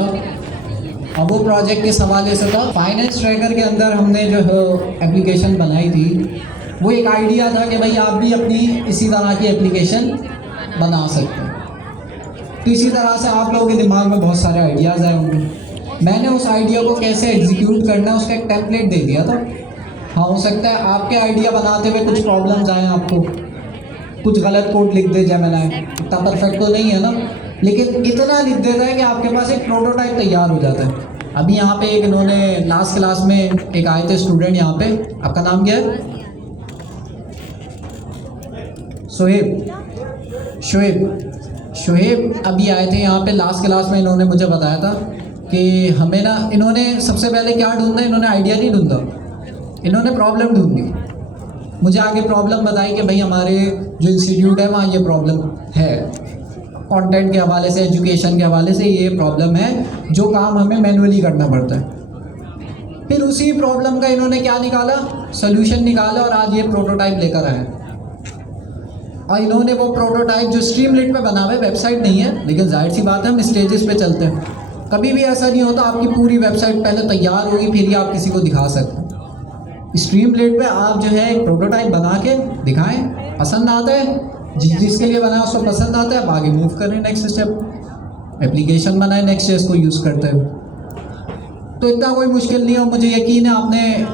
था। अब वो प्रोजेक्ट किस हवाले से था, फाइनेंस ट्रैकर के अंदर हमने जो एप्लीकेशन बनाई थी, वो एक आइडिया था कि भाई आप भी अपनी इसी तरह की एप्लीकेशन बना सकते हैं। तो इसी तरह से आप लोगों के दिमाग में बहुत सारे आइडियाज़ आए होंगे। मैंने उस आइडिया को कैसे एग्जीक्यूट करना है उसका एक टेम्पलेट दे दिया था। हाँ, हो सकता है आपके आइडिया बनाते हुए कुछ प्रॉब्लम्स आए आपको, कुछ गलत कोड लिख दे जाए, मैंने इतना परफेक्ट तो नहीं है ना, लेकिन इतना लिख देता है कि आपके पास एक प्रोटोटाइप तैयार हो जाता है। अभी यहाँ पे एक इन्होंने लास्ट क्लास में एक आए थे स्टूडेंट यहाँ पे, आपका नाम क्या है? शोएब अभी आए थे यहाँ पे लास्ट क्लास में। इन्होंने मुझे बताया था कि हमें ना, इन्होंने सबसे पहले क्या ढूंढा, इन्होंने आइडिया नहीं ढूंढा, इन्होंने प्रॉब्लम ढूंढी। मुझे आगे प्रॉब्लम बताई कि भाई हमारे जो इंस्टीट्यूट है वहाँ ये प्रॉब्लम है, कंटेंट के हवाले से, एजुकेशन के हवाले से ये प्रॉब्लम है, जो काम हमें मैनुअली करना पड़ता है। फिर उसी प्रॉब्लम का इन्होंने क्या निकाला, सोल्यूशन निकाला, और आज ये प्रोटोटाइप लेकर आए। और इन्होंने वो प्रोटोटाइप जो स्ट्रीमलीट पे बना हुआ है, वेबसाइट नहीं है, लेकिन जाहिर सी बात है हम स्टेजेस पे चलते हैं, कभी भी ऐसा नहीं होता आपकी पूरी वेबसाइट पहले तैयार होगी फिर ही आप किसी को दिखा सकते हैं। स्ट्रीमलीट पे आप जो है एक प्रोटोटाइप बना के दिखाएं, पसंद आता है, जिसके लिए बनाया उसको पसंद आता है, आप आगे मूव करें नेक्स्ट स्टेप, एप्लीकेशन बनाए नेक्स्ट स्टेज को यूज़ करते हैं। तो इतना कोई मुश्किल नहीं है, मुझे यकीन है आपने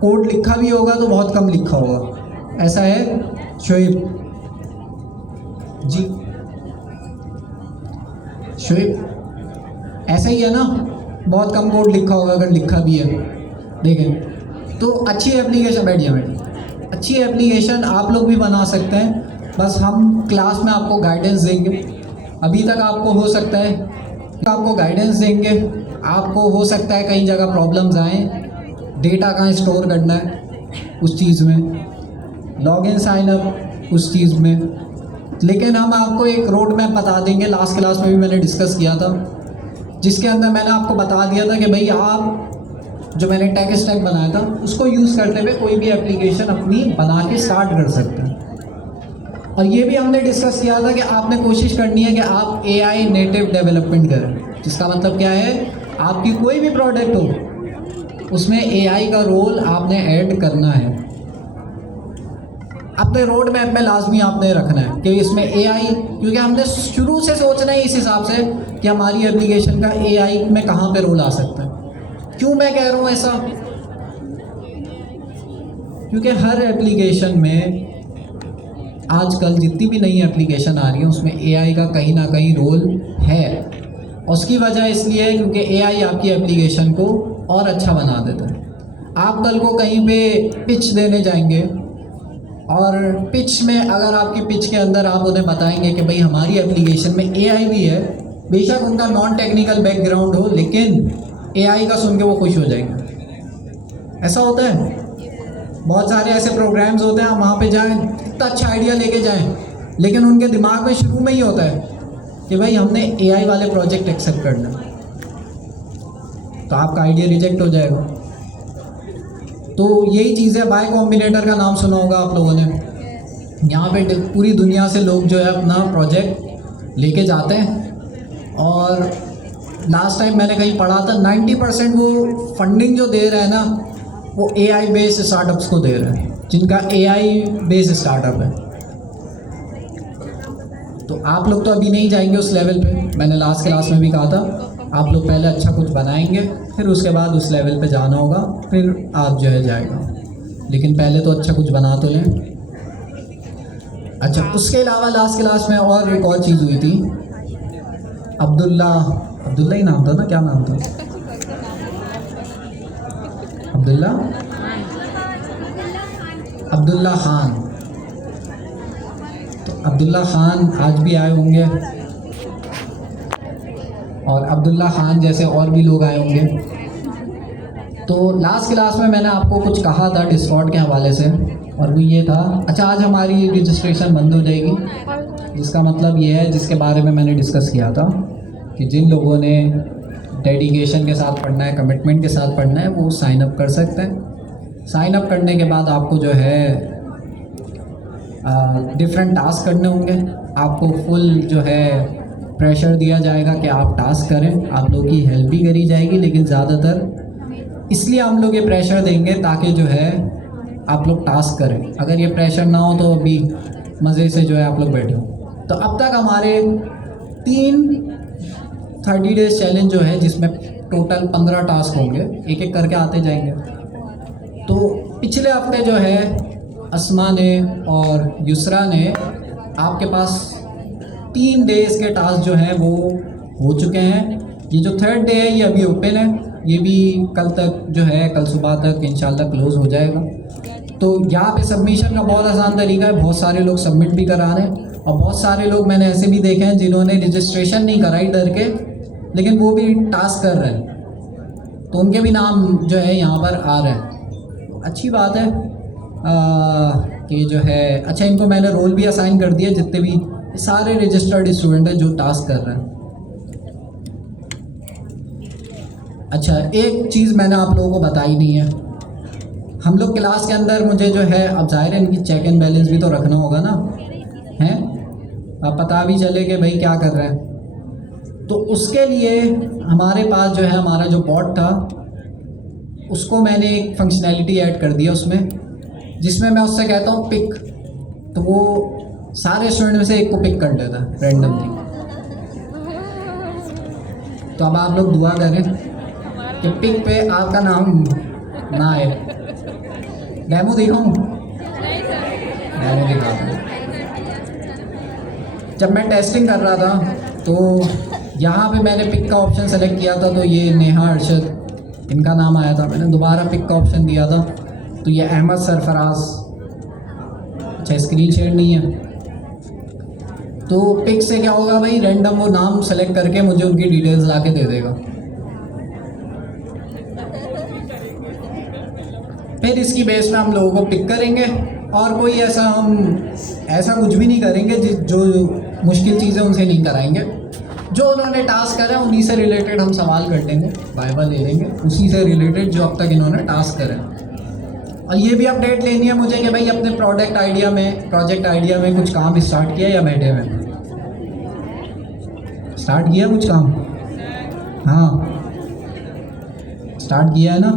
कोड लिखा भी होगा तो बहुत कम लिखा होगा। ऐसा है शोएब जी? शोएब ऐसा ही है ना, बहुत कम कोड लिखा होगा अगर लिखा भी है। देखें तो अच्छी एप्लीकेशन, बैठ जाए, अच्छी एप्लीकेशन आप लोग भी बना सकते हैं, बस हम क्लास में आपको गाइडेंस देंगे। अभी तक आपको हो सकता है आपको गाइडेंस देंगे, आपको हो सकता है कई जगह प्रॉब्लम्स आएँ, डेटा कहाँ स्टोर करना है उस चीज़ में, लॉगिन साइन अप उस चीज़ में, लेकिन हम आपको एक रोड मैप बता देंगे। लास्ट क्लास में भी मैंने डिस्कस किया था, जिसके अंदर मैंने आपको बता दिया था कि भाई आप जो मैंने टेक स्टैक बनाया था उसको यूज़ करते हुए कोई भी एप्लीकेशन अपनी बना के स्टार्ट कर सकते हैं। और ये भी हमने डिस्कस किया था कि आपने कोशिश करनी है कि आप AI नेटिव डेवलपमेंट करें, जिसका मतलब क्या है, आपकी कोई भी प्रोडक्ट हो उसमें AI का रोल आपने ऐड करना है, अपने रोड मैप में लाजमी आपने रखना है कि इसमें AI, क्योंकि हमने शुरू से सोचना है इस हिसाब से कि हमारी एप्लीकेशन का AI में कहाँ पे रोल आ सकता है। क्यों मैं कह रहा हूँ ऐसा, क्योंकि हर एप्लीकेशन में आजकल जितनी भी नई एप्लीकेशन आ रही है उसमें AI का कहीं ना कहीं रोल है। उसकी वजह इसलिए है क्योंकि AI आपकी एप्लीकेशन को और अच्छा बना देता है। आप कल को कहीं पे पिच देने जाएंगे और पिच में अगर आपकी पिच के अंदर आप उन्हें बताएंगे कि भाई हमारी एप्लीकेशन में AI भी है, बेशक उनका नॉन टेक्निकल बैकग्राउंड हो, लेकिन AI का सुन के वो खुश हो जाएंगे। ऐसा होता है, बहुत सारे ऐसे प्रोग्राम्स होते हैं, हम वहाँ पे जाएं, इतना अच्छा आइडिया लेके जाएं, लेकिन उनके दिमाग में शुरू में ही होता है कि भाई हमने AI वाले प्रोजेक्ट एक्सेप्ट करना, तो आपका आइडिया रिजेक्ट हो जाएगा। तो यही चीज़ है, वाई कॉम्बिनेटर का नाम सुना होगा आप लोगों ने। यहाँ पे पूरी दुनिया से लोग जो है अपना प्रोजेक्ट लेके जाते हैं, और लास्ट टाइम मैंने कहीं पढ़ा था 90% वो फंडिंग जो दे रहे हैं ना, वो AI बेस्ड स्टार्टअप्स को दे रहे हैं, जिनका AI बेस्ड स्टार्टअप है। तो आप लोग तो अभी नहीं जाएंगे उस लेवल पे, मैंने लास्ट क्लास में भी कहा था, आप लोग पहले अच्छा कुछ बनाएंगे, फिर उसके बाद उस लेवल पे जाना होगा, फिर आप जो है जाएगा, लेकिन पहले तो अच्छा कुछ बना तो लें। अच्छा, उसके अलावा लास्ट क्लास में और एक और चीज़ हुई थी, अब्दुल्ला ही नाम था ना, क्या नाम था? अब्दुल्ला खान। तो अब्दुल्ला खान आज भी आए होंगे, और अब्दुल्ला खान जैसे और भी लोग आए होंगे। तो लास्ट क्लास में मैंने आपको कुछ कहा था डिस्कॉर्ड के हवाले से, और वो ये था, अच्छा आज हमारी रजिस्ट्रेशन बंद हो जाएगी, जिसका मतलब ये है, जिसके बारे में मैंने डिस्कस किया था कि जिन लोगों ने डेडिकेशन के साथ पढ़ना है, कमिटमेंट के साथ पढ़ना है, वो साइन अप कर सकते हैं। साइन अप करने के बाद आपको जो है डिफरेंट टास्क करने होंगे, आपको फुल जो है प्रेशर दिया जाएगा कि आप टास्क करें, आप लोग की हेल्प भी करी जाएगी, लेकिन ज़्यादातर इसलिए हम लोग ये प्रेशर देंगे ताकि जो है आप लोग टास्क करें। अगर ये प्रेशर ना हो तो अभी मज़े से जो है आप लोग बैठे हो। तो अब तक हमारे 3 30 डेज़ चैलेंज जो है, जिसमें टोटल 15 टास्क होंगे, एक एक करके आते जाएंगे। तो पिछले हफ्ते जो है अस्मा ने और युसरा ने आपके पास 3 डेज़ के टास्क जो हैं वो हो चुके हैं। ये जो 3rd डे है ये अभी ओपन है, ये भी कल तक जो है, कल सुबह तक इंशाल्लाह क्लोज़ हो जाएगा। तो यहाँ पे सबमिशन का बहुत आसान तरीका है, बहुत सारे लोग सबमिट भी करा रहे हैं और बहुत सारे लोग मैंने ऐसे भी देखे हैं जिन्होंने रजिस्ट्रेशन नहीं कराई डर के, लेकिन वो भी टास्क कर रहे हैं, तो उनके भी नाम जो है यहाँ पर आ रहे हैं। अच्छी बात है कि जो है, अच्छा इनको मैंने रोल भी असाइन कर दिया, जितने भी सारे रजिस्टर्ड स्टूडेंट हैं जो टास्क कर रहे हैं। अच्छा, एक चीज़ मैंने आप लोगों को बताई नहीं है, हम लोग क्लास के अंदर मुझे जो है, अब ज़ाहिर है इनकी चेक एंड बैलेंस भी तो रखना होगा ना, हैं, अब पता भी चले कि भाई क्या कर रहे हैं। तो उसके लिए हमारे पास जो है, हमारा जो बॉट था उसको मैंने एक फंक्शनैलिटी ऐड कर दिया उसमें, जिसमें मैं उससे कहता हूँ पिक, तो वो सारे स्टूडेंट में से एक को पिक कर लेता है रैंडमली। तो अब आप लोग दुआ करें कि पिक पे आपका नाम ना आए। डेमो दिखाऊं? डेमो दिखाता हूँ। जब मैं टेस्टिंग कर रहा था तो यहाँ पे मैंने पिक का ऑप्शन सेलेक्ट किया था, तो ये नेहा अरशद इनका नाम आया था। मैंने दोबारा पिक का ऑप्शन दिया था तो ये अहमद सरफराज, अच्छा स्क्रीन शेयर नहीं है। तो पिक से क्या होगा भाई, रैंडम वो नाम सेलेक्ट करके मुझे उनकी डिटेल्स ला के दे देगा। फिर इसकी बेस में हम लोगों को पिक करेंगे और कोई ऐसा कुछ भी नहीं करेंगे जो मुश्किल चीज़ें उनसे नहीं कराएंगे। जो उन्होंने टास्क करा उन्हीं से रिलेटेड हम सवाल कर लेंगे, वाइवा ले लेंगे उसी से रिलेटेड जो अब तक इन्होंने टास्क करा। और ये भी अपडेट लेनी है मुझे कि भाई अपने प्रोजेक्ट आइडिया में कुछ काम स्टार्ट किया या बैठे हुए? स्टार्ट किया कुछ काम? हाँ स्टार्ट किया है ना।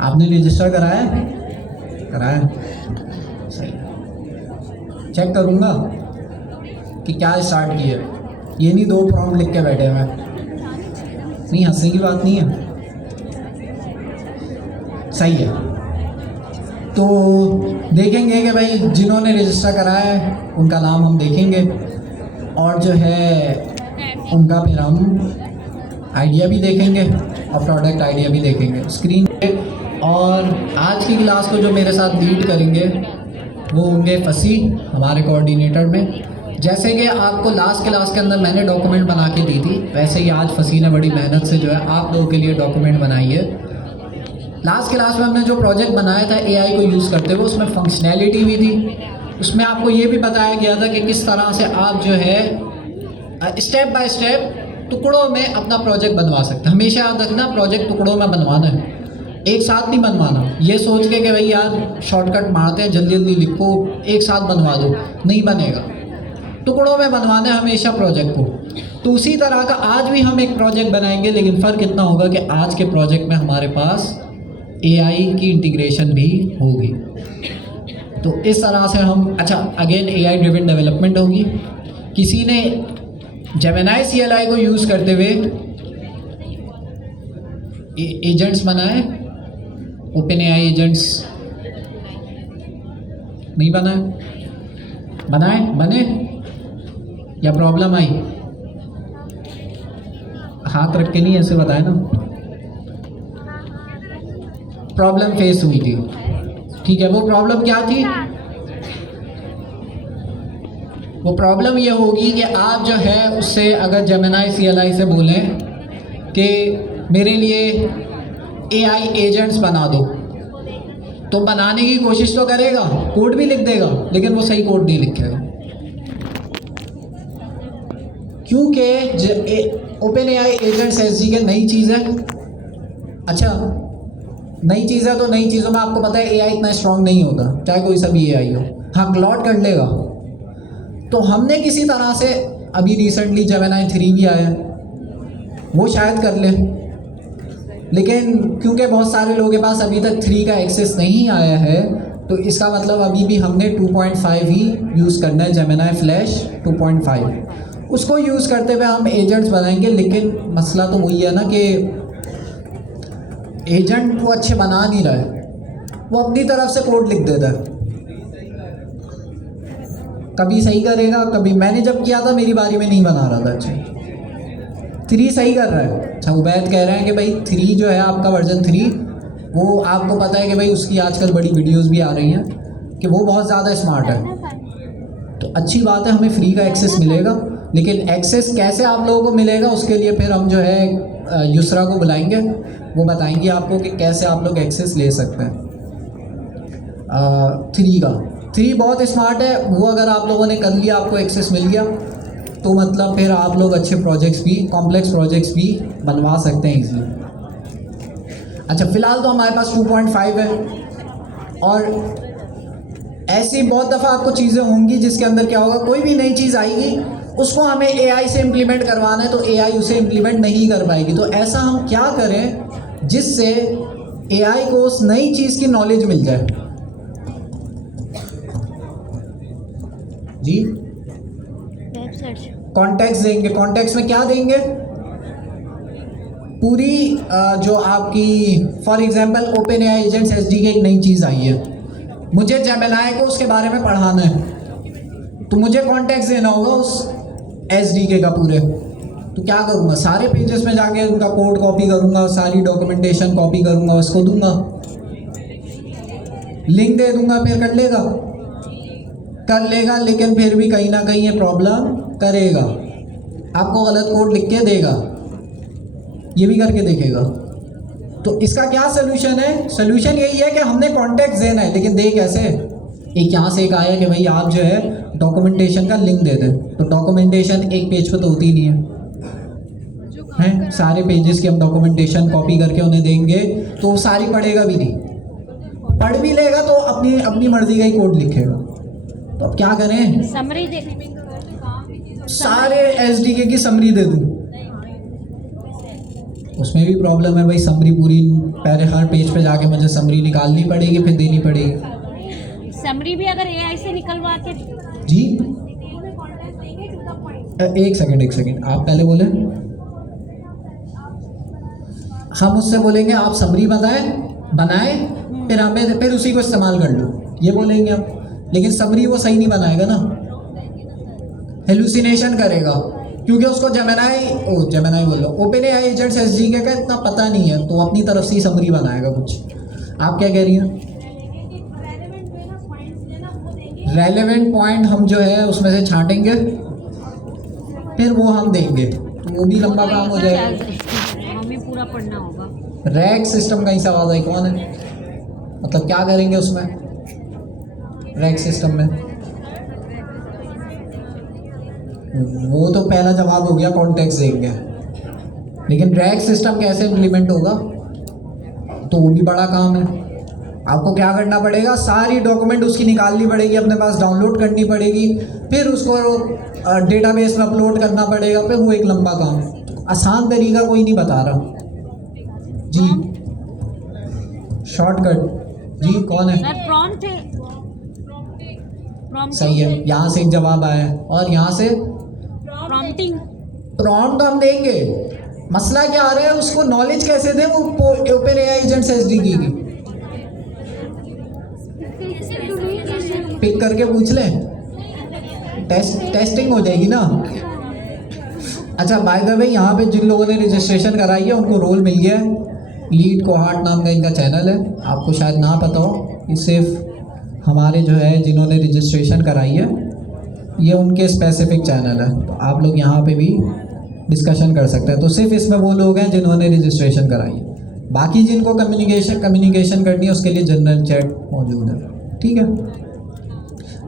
आपने रजिस्टर कराया? सही, चेक करूँगा कि क्या स्टार्ट किया। ये नहीं 2 प्रॉम्प्ट लिख के बैठे हुए, नहीं हंसने की बात नहीं है, सही है। तो देखेंगे कि भाई जिन्होंने रजिस्टर कराया है उनका नाम हम देखेंगे और जो है उनका फिर हम आइडिया भी देखेंगे और प्रोडक्ट आइडिया भी देखेंगे स्क्रीन पे। और आज की क्लास को जो मेरे साथ लीड करेंगे वो होंगे फसी, हमारे कोऑर्डिनेटर में। जैसे कि आपको लास्ट क्लास के अंदर मैंने डॉक्यूमेंट बना के दी थी, वैसे ही आज फसी ने बड़ी मेहनत से जो है आप लोगों के लिए डॉक्यूमेंट बनाई है। लास्ट क्लास में हमने जो प्रोजेक्ट बनाया था एआई को यूज़ करते हुए, उसमें फंक्शनैलिटी भी थी, उसमें आपको ये भी बताया गया था कि किस तरह से आप जो है स्टेप बाय स्टेप टुकड़ों में अपना प्रोजेक्ट बनवा सकते हैं। हमेशा याद रखना प्रोजेक्ट टुकड़ों में बनवाना है, एक साथ नहीं बनवाना। ये सोच के कि भाई यार शॉर्टकट मारते हैं, जल्दी जल्दी लिखो, एक साथ बनवा दो, नहीं बनेगा। टुकड़ों में बनवाना है हमेशा प्रोजेक्ट को। तो उसी तरह का आज भी हम एक प्रोजेक्ट बनाएंगे, लेकिन फ़र्क इतना होगा कि आज के प्रोजेक्ट में हमारे पास एआई की इंटीग्रेशन भी होगी। तो इस तरह से हम, अच्छा अगेन एआई ड्रिवन डेवलपमेंट होगी। किसी ने जेमिनी CLI को यूज़ करते हुए एजेंट्स बनाए, ओपन एआई एजेंट्स नहीं बने या प्रॉब्लम आई? हाथ रख के नहीं ऐसे बताए ना, प्रॉब्लम फेस हुई थी, ठीक है। वो प्रॉब्लम क्या थी? वो प्रॉब्लम ये होगी कि आप जो है उससे अगर जेमिनी CLI से बोलें कि मेरे लिए एआई एजेंट्स बना दो, तो बनाने की कोशिश तो करेगा, कोड भी लिख देगा, लेकिन वो सही कोड नहीं लिखेगा, क्योंकि ओपन एआई एजेंट्स ऐसी के नई चीज़ है। अच्छा नई चीज़ है तो नई चीज़ों में आपको पता है एआई इतना स्ट्रांग नहीं होता, चाहे कोई सा भी एआई हो। हाँ क्लॉड कर लेगा। तो हमने किसी तरह से अभी रिसेंटली जेमिनी 3 भी आया है, वो शायद कर ले। लेकिन क्योंकि बहुत सारे लोगों के पास अभी तक 3 का एक्सेस नहीं आया है, तो इसका मतलब अभी भी हमने 2.5 ही यूज़ करना है, जेमिनी फ्लैश 2.5। उसको यूज़ करते हुए हम एजेंट्स बनाएंगे। लेकिन मसला तो वही है ना कि एजेंट वो अच्छे बना नहीं रहा है, वो अपनी तरफ से कोड लिख देता है, कभी सही करेगा कभी। मैंने जब किया था मेरी बारी में नहीं बना रहा था अच्छा। 3 सही कर रहा है। अच्छा, उबैद कह रहे हैं कि भाई 3 जो है आपका वर्जन 3, वो आपको पता है कि भाई उसकी आजकल बड़ी वीडियोस भी आ रही हैं कि वो बहुत ज़्यादा स्मार्ट है। तो अच्छी बात है, हमें फ्री का एक्सेस मिलेगा। लेकिन एक्सेस कैसे आप लोगों को मिलेगा, उसके लिए फिर हम जो है युसरा को बुलाएंगे, वो बताएंगे आपको कि कैसे आप लोग एक्सेस ले सकते हैं 3 का। 3 बहुत स्मार्ट है, वो अगर आप लोगों ने कर लिया, आपको एक्सेस मिल गया, तो मतलब फिर आप लोग अच्छे प्रोजेक्ट्स भी, कॉम्प्लेक्स प्रोजेक्ट्स भी बनवा सकते हैं इजीली। अच्छा, फ़िलहाल तो हमारे पास 2.5 है, और ऐसी बहुत दफ़ा आपको चीज़ें होंगी जिसके अंदर क्या होगा, कोई भी नई चीज़ आएगी उसको हमें AI से इम्प्लीमेंट करवाना है, तो AI उसे इम्प्लीमेंट नहीं कर पाएगी। तो ऐसा हम क्या करें जिससे AI को उस नई चीज़ की नॉलेज मिल जाए। जी, कॉन्टेक्स्ट देंगे। कॉन्टेक्स्ट में क्या देंगे, पूरी जो आपकी for example open AI agents SDK एक नई चीज़ आई है, मुझे जेमिनी को उसके बारे में पढ़ाना है, तो मुझे कॉन्टेक्स्ट देना होगा उस SDK का पूरे। तो क्या करूँगा, सारे पेजेस में जाके उनका कोड कॉपी करूँगा, सारी डॉक्यूमेंटेशन कॉपी करूँगा, उसको दूंगा, लिंक दे दूंगा, फिर कर लेगा। लेकिन फिर भी कहीं ना कहीं ये प्रॉब्लम करेगा, आपको गलत कोड लिख के देगा, ये भी करके देखेगा। तो इसका क्या सोल्यूशन है? सोल्यूशन यही है कि हमने कॉन्टेक्स्ट देना है, लेकिन दे कैसे? एक यहाँ से एक आया कि भाई आप जो है डॉक्यूमेंटेशन का लिंक दे दें, तो डॉक्यूमेंटेशन एक पेज पे तो होती नहीं है, सारे पेजेस की हम डॉक्यूमेंटेशन कॉपी करके उन्हें देंगे तो वो सारी पढ़ेगा भी नहीं, पढ़ भी लेगा तो अपनी मर्जी का ही कोड लिखेगा। तो अब क्या करें, समरी दे, सारे SDK की समरी दे दूं, उसमें भी प्रॉब्लम है भाई। समरी पूरी पहले हर पेज पे जाके मुझे समरी निकालनी पड़ेगी, फिर देनी पड़ेगी। समरी भी अगर AI से निकलवा के। जी, एक सेकंड, आप पहले बोले। हम उससे बोलेंगे आप समरी बनाए, फिर उसी को इस्तेमाल कर लो, ये बोलेंगे हम। लेकिन समरी वो सही नहीं बनाएगा ना, हेलुसिनेशन करेगा, क्योंकि उसको जेमिनी बोलो ओपन AI एजेंट्स SDK का इतना पता नहीं है, तो अपनी तरफ से ही समरी बनाएगा कुछ। आप क्या कह रही हैं? रेलेवेंट पॉइंट हम जो है उसमें से छांटेंगे, फिर वो हम देंगे, तो वो भी लंबा काम हो जाएगा, हमें पूरा पढ़ना होगा। रैक सिस्टम कहीं से आवाज़ आई, कौन है? मतलब क्या करेंगे उसमें रैक सिस्टम में? वो तो पहला जवाब हो गया, कॉन्टेक्स्ट देंगे। लेकिन रैक सिस्टम कैसे इम्प्लीमेंट होगा, तो वो भी बड़ा काम है। आपको क्या करना पड़ेगा, सारी डॉक्यूमेंट उसकी निकालनी पड़ेगी, अपने पास डाउनलोड करनी पड़ेगी, फिर उसको डेटाबेस में अपलोड करना पड़ेगा, फिर वो एक लंबा काम है। आसान तरीका कोई नहीं बता रहा जी, शॉर्टकट। जी, कौन है? प्रॉम्प्ट है, सही है, यहाँ से एक जवाब आया है, और यहाँ से प्रॉम्प्टिंग। प्रॉम्प्ट हम देंगे। मसला क्या आ रहा है, उसको नॉलेज कैसे दें, वो ओपन AI एजेंट्स SDK की पिक करके पूछ लें, टेस्टिंग हो जाएगी ना। अच्छा, बाय द वे यहाँ पे जिन लोगों ने रजिस्ट्रेशन कराई है उनको रोल मिल गया है, लीड कोहार्ट नाम का इनका चैनल है, आपको शायद ना पता हो, ये सिर्फ हमारे जो है जिन्होंने रजिस्ट्रेशन कराई है ये उनके स्पेसिफिक चैनल है, तो आप लोग यहाँ पे भी डिस्कशन कर सकते हैं। तो सिर्फ इसमें वो लोग हैं जिन्होंने रजिस्ट्रेशन कराई है, बाकी जिनको कम्युनिकेशन करनी है उसके लिए जनरल चैट मौजूद है, ठीक है।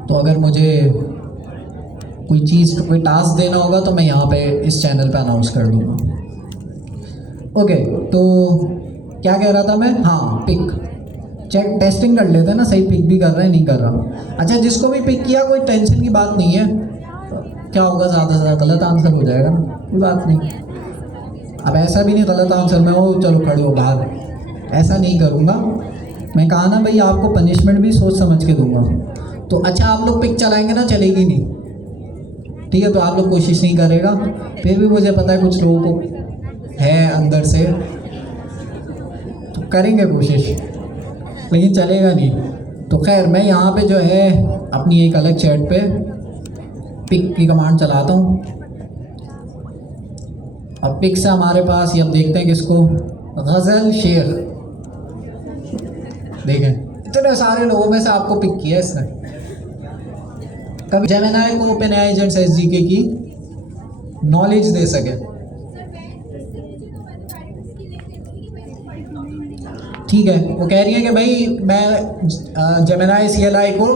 तो अगर मुझे कोई चीज़, कोई टास्क देना होगा तो मैं यहाँ पे इस चैनल पे अनाउंस कर दूँगा। ओके, तो क्या कह रहा था मैं? हाँ, पिक चेक टेस्टिंग कर लेते हैं ना, सही पिक भी कर रहा है नहीं कर रहा। अच्छा, जिसको भी पिक किया कोई टेंशन की बात नहीं है, क्या होगा, ज़्यादा से ज़्यादा गलत आंसर हो जाएगा ना, कोई बात नहीं। अब ऐसा भी नहीं गलत आंसर में हो चलो खड़े हो बाहर, ऐसा नहीं करूँगा मैं। कहा ना भाई आपको पनिशमेंट भी सोच समझ के दूंगा। तो अच्छा आप लोग पिक चलाएंगे ना, चलेगी नहीं, ठीक है। तो आप लोग कोशिश नहीं करेगा, फिर भी मुझे पता है कुछ लोगों को है अंदर से, तो करेंगे कोशिश, लेकिन चलेगा नहीं। तो खैर मैं यहाँ पे जो है अपनी एक अलग चैट पे पिक की कमांड चलाता हूँ। अब पिक से हमारे पास ये, अब देखते हैं किसको, गज़ल शेर, देखें इतने सारे लोगों में से आपको पिक किया इसने। कभी जेमिनाई को ओपन एआई एजेंट्स एसजीके की नॉलेज दे सके, ठीक है। वो कह रही है कि भाई मैं जेमिनाई CLI को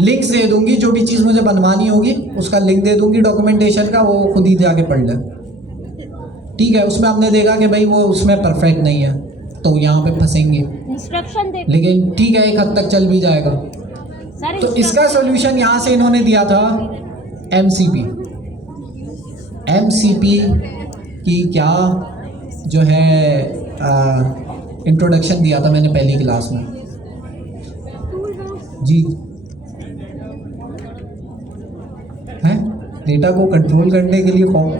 लिंक्स दे दूंगी, जो भी चीज़ मुझे बनवानी होगी उसका लिंक दे दूंगी डॉक्यूमेंटेशन का, वो खुद ही जाके पढ़ ले, ठीक है। उसमें हमने देखा कि भाई वो उसमें परफेक्ट नहीं है, तो यहाँ पे फंसेंगे, इंस्ट्रक्शन दे, लेकिन ठीक है एक हद तक चल भी जाएगा। सर तो इसका सॉल्यूशन यहाँ से इन्होंने दिया था MCP की क्या जो है इंट्रोडक्शन दिया था मैंने पहली क्लास में जी, है डेटा को कंट्रोल करने के लिए कौन,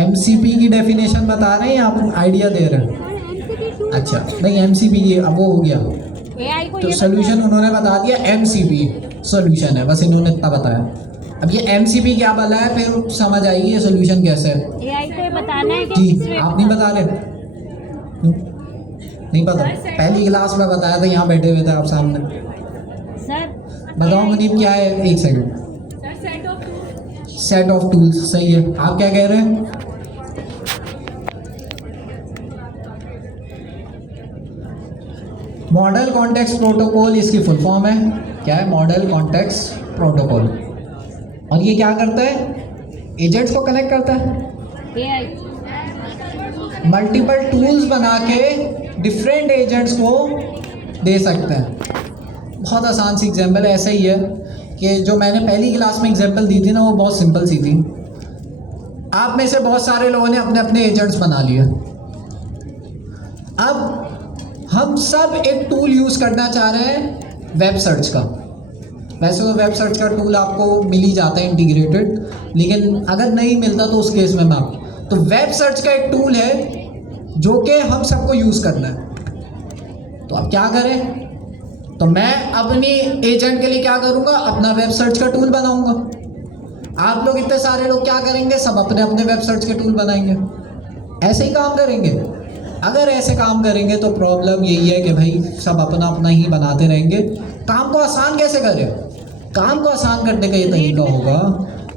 MCP की डेफिनेशन बता रहे हैं या आप आइडिया दे रहे हैं? अच्छा नहीं MCP की अब वो हो गया, एआई को तो ये सोल्यूशन उन्होंने बता दिया MCP सोल्यूशन है, बस इन्होंने इतना बताया। अब ये MCP क्या बोला है फिर समझ आएगी ये सोल्यूशन कैसे है। एआई को ये बताना है कि जी किस आप नहीं बता रहे, नहीं पता, पहली क्लास में बताया था, यहाँ बैठे हुए थे आप सामने। सर बताओ मुनीब क्या है, एक सेकंड, सेट ऑफ टूल्स, सही है। आप क्या कह रहे हैं? मॉडल कॉन्टेक्स्ट प्रोटोकॉल इसकी फुल फॉर्म है, क्या है? Model context protocol. और ये क्या करता है? एजेंट्स को कनेक्ट करता है, एआई मल्टीपल टूल्स बना के डिफरेंट एजेंट्स को दे सकते हैं। बहुत आसान सी एग्जांपल ऐसा ही है कि जो मैंने पहली क्लास में एग्जांपल दी थी ना, वो बहुत सिंपल सी थी। आप में से बहुत सारे लोगों ने अपने अपने एजेंट्स बना लिए। अब हम सब एक टूल यूज़ करना चाह रहे हैं वेब सर्च का। वैसे तो वेब सर्च का टूल आपको मिल ही जाता है इंटीग्रेटेड, लेकिन अगर नहीं मिलता तो उस केस में मैं तो वेब सर्च का एक टूल है जो कि हम सबको यूज़ करना है। तो अब क्या करें? तो मैं अपनी एजेंट के लिए क्या करूँगा? अपना वेब सर्च का टूल बनाऊँगा। आप लोग इतने सारे लोग क्या करेंगे? सब अपने अपने वेब सर्च के टूल बनाएंगे। ऐसे ही काम करेंगे। अगर ऐसे काम करेंगे तो प्रॉब्लम यही है कि भाई सब अपना अपना ही बनाते रहेंगे। काम को आसान कैसे करें? काम को आसान करने का ये तरीका होगा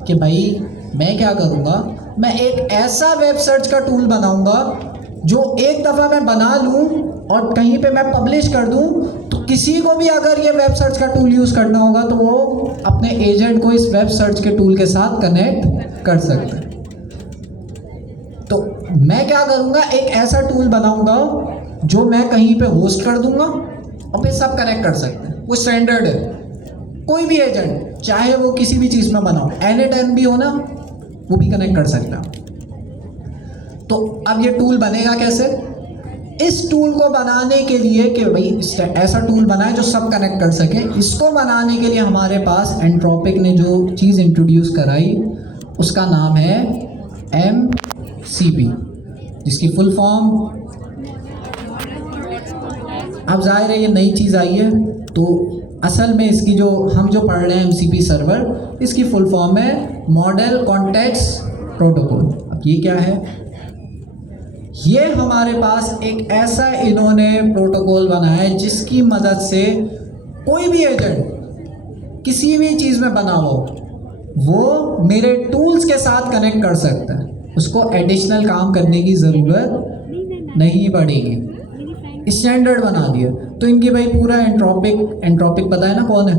कि भाई मैं क्या करूँगा, मैं एक ऐसा वेब सर्च का टूल बनाऊँगा जो एक दफ़ा मैं बना लूँ और कहीं पे मैं पब्लिश कर दूँ, तो किसी को भी अगर ये वेब सर्च का टूल यूज़ करना होगा तो वो अपने एजेंट को इस वेब सर्च के टूल के साथ कनेक्ट कर सकते हैं। तो मैं क्या करूँगा, एक ऐसा टूल बनाऊँगा जो मैं कहीं पे होस्ट कर दूँगा और फिर सब कनेक्ट कर सकते हैं। वो स्टैंडर्ड है। कोई भी एजेंट चाहे वो किसी भी चीज़ में बनाओ, N8N भी हो ना, वो भी कनेक्ट कर सकता है। तो अब ये टूल बनेगा कैसे? इस टूल को बनाने के लिए कि भाई ऐसा टूल बनाए जो सब कनेक्ट कर सके, इसको बनाने के लिए हमारे पास एंट्रोपिक ने जो चीज़ इंट्रोड्यूस कराई उसका नाम है MCP, जिसकी फुल फॉर्म, अब जाहिर है ये नई चीज़ आई है तो असल में इसकी जो हम जो पढ़ रहे हैं MCP सर्वर, इसकी फुल फॉर्म है मॉडल कॉन्टेक्स्ट प्रोटोकॉल। अब ये क्या है? ये हमारे पास एक ऐसा इन्होंने प्रोटोकॉल बनाया है जिसकी मदद से कोई भी एजेंट किसी भी चीज़ में बना हो वो मेरे टूल्स के साथ कनेक्ट कर सकता है। उसको एडिशनल काम करने की ज़रूरत नहीं पड़ेगी। स्टैंडर्ड बना दिया। तो इनकी भाई पूरा एंट्रोपिक पता है ना कौन है?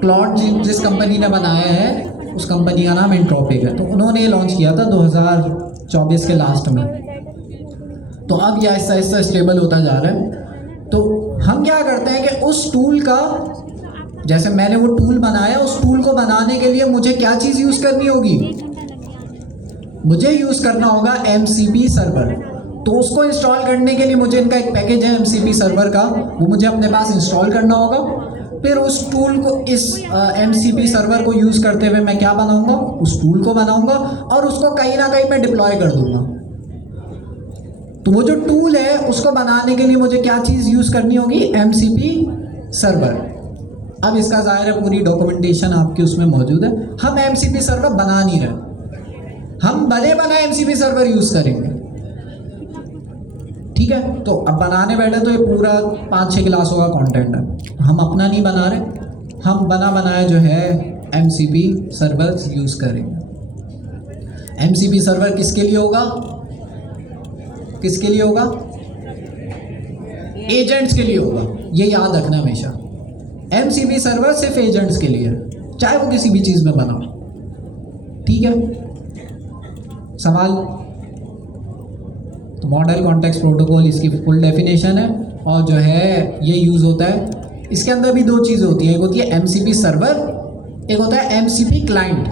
क्लॉड जिस कंपनी ने बनाया है उस कंपनी का नाम एंट्रोपिक है। तो उन्होंने ये लॉन्च किया था 2024 के लास्ट में। तो अब ये आहिस्ता आहिस्ता स्टेबल होता जा रहा है। तो हम क्या करते हैं कि उस टूल का, जैसे मैंने वो टूल बनाया, उस टूल को बनाने के लिए मुझे क्या चीज़ यूज़ करनी होगी? मुझे यूज़ करना होगा MCP सर्वर। तो उसको इंस्टॉल करने के लिए मुझे इनका एक पैकेज है MCP सर्वर का, वो मुझे अपने पास इंस्टॉल करना होगा। फिर उस टूल को, इस MCP सर्वर को यूज़ करते हुए मैं क्या बनाऊंगा? उस टूल को बनाऊंगा और उसको कहीं ना कहीं मैं डिप्लॉय कर दूंगा। तो वो जो टूल है उसको बनाने के लिए मुझे क्या चीज़ यूज़ करनी होगी? MCP server. अब इसका ज़ाहिर है पूरी डॉक्यूमेंटेशन आपकी उसमें मौजूद है। हम MCP सर्वर बना नहीं रहे, हम बने बनाए MCP सर्वर यूज़ करेंगे, ठीक है। तो अब बनाने बैठे तो ये पूरा 5-6 क्लासों का कंटेंट है, हम अपना नहीं बना रहे, हम बना बनाया जो है MCP सर्वर यूज़ करेंगे। MCP सर्वर किसके लिए होगा? किसके लिए होगा? एजेंट्स के लिए होगा, ये याद रखना हमेशा। MCP सर्वर सिर्फ एजेंट्स के लिए है, चाहे वो किसी भी चीज़ में बनाओ, ठीक है। सवाल? तो मॉडल कॉन्टेक्स्ट प्रोटोकॉल इसकी फुल डेफिनेशन है, और जो है ये यूज़ होता है। इसके अंदर भी दो चीज़ होती है, एक होती है MCP सर्वर, एक होता है MCP क्लाइंट।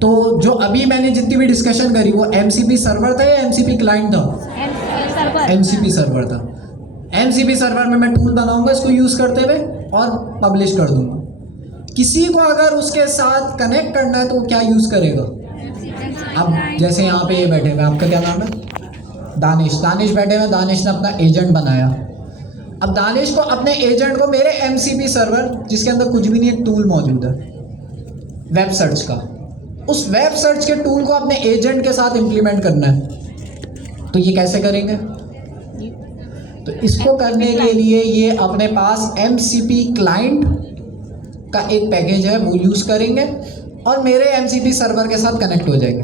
तो जो अभी मैंने जितनी भी डिस्कशन करी वो MCP सर्वर था या MCP क्लाइंट था? MCP सर्वर था। MCP सर्वर में मैं टूल बनाऊंगा इसको यूज़ करते हुए और पब्लिश कर दूंगा। किसी को अगर उसके साथ कनेक्ट करना है तो वो क्या यूज़ करेगा? अब जैसे यहाँ पे ये बैठे हुए, आपका क्या नाम है? दानिश। दानिश बैठे हुए, दानिश ने अपना एजेंट बनाया। अब दानिश को अपने एजेंट को मेरे MCP सर्वर, जिसके अंदर कुछ भी नहीं, एक टूल मौजूद है वेब सर्च का, उस वेब सर्च के टूल को अपने एजेंट के साथ इंप्लीमेंट करना है। तो ये कैसे करेंगे? तो इसको करने के लिए ये अपने पास MCP क्लाइंट का एक पैकेज है वो यूज़ करेंगे और मेरे MCP सर्वर के साथ कनेक्ट हो जाएंगे।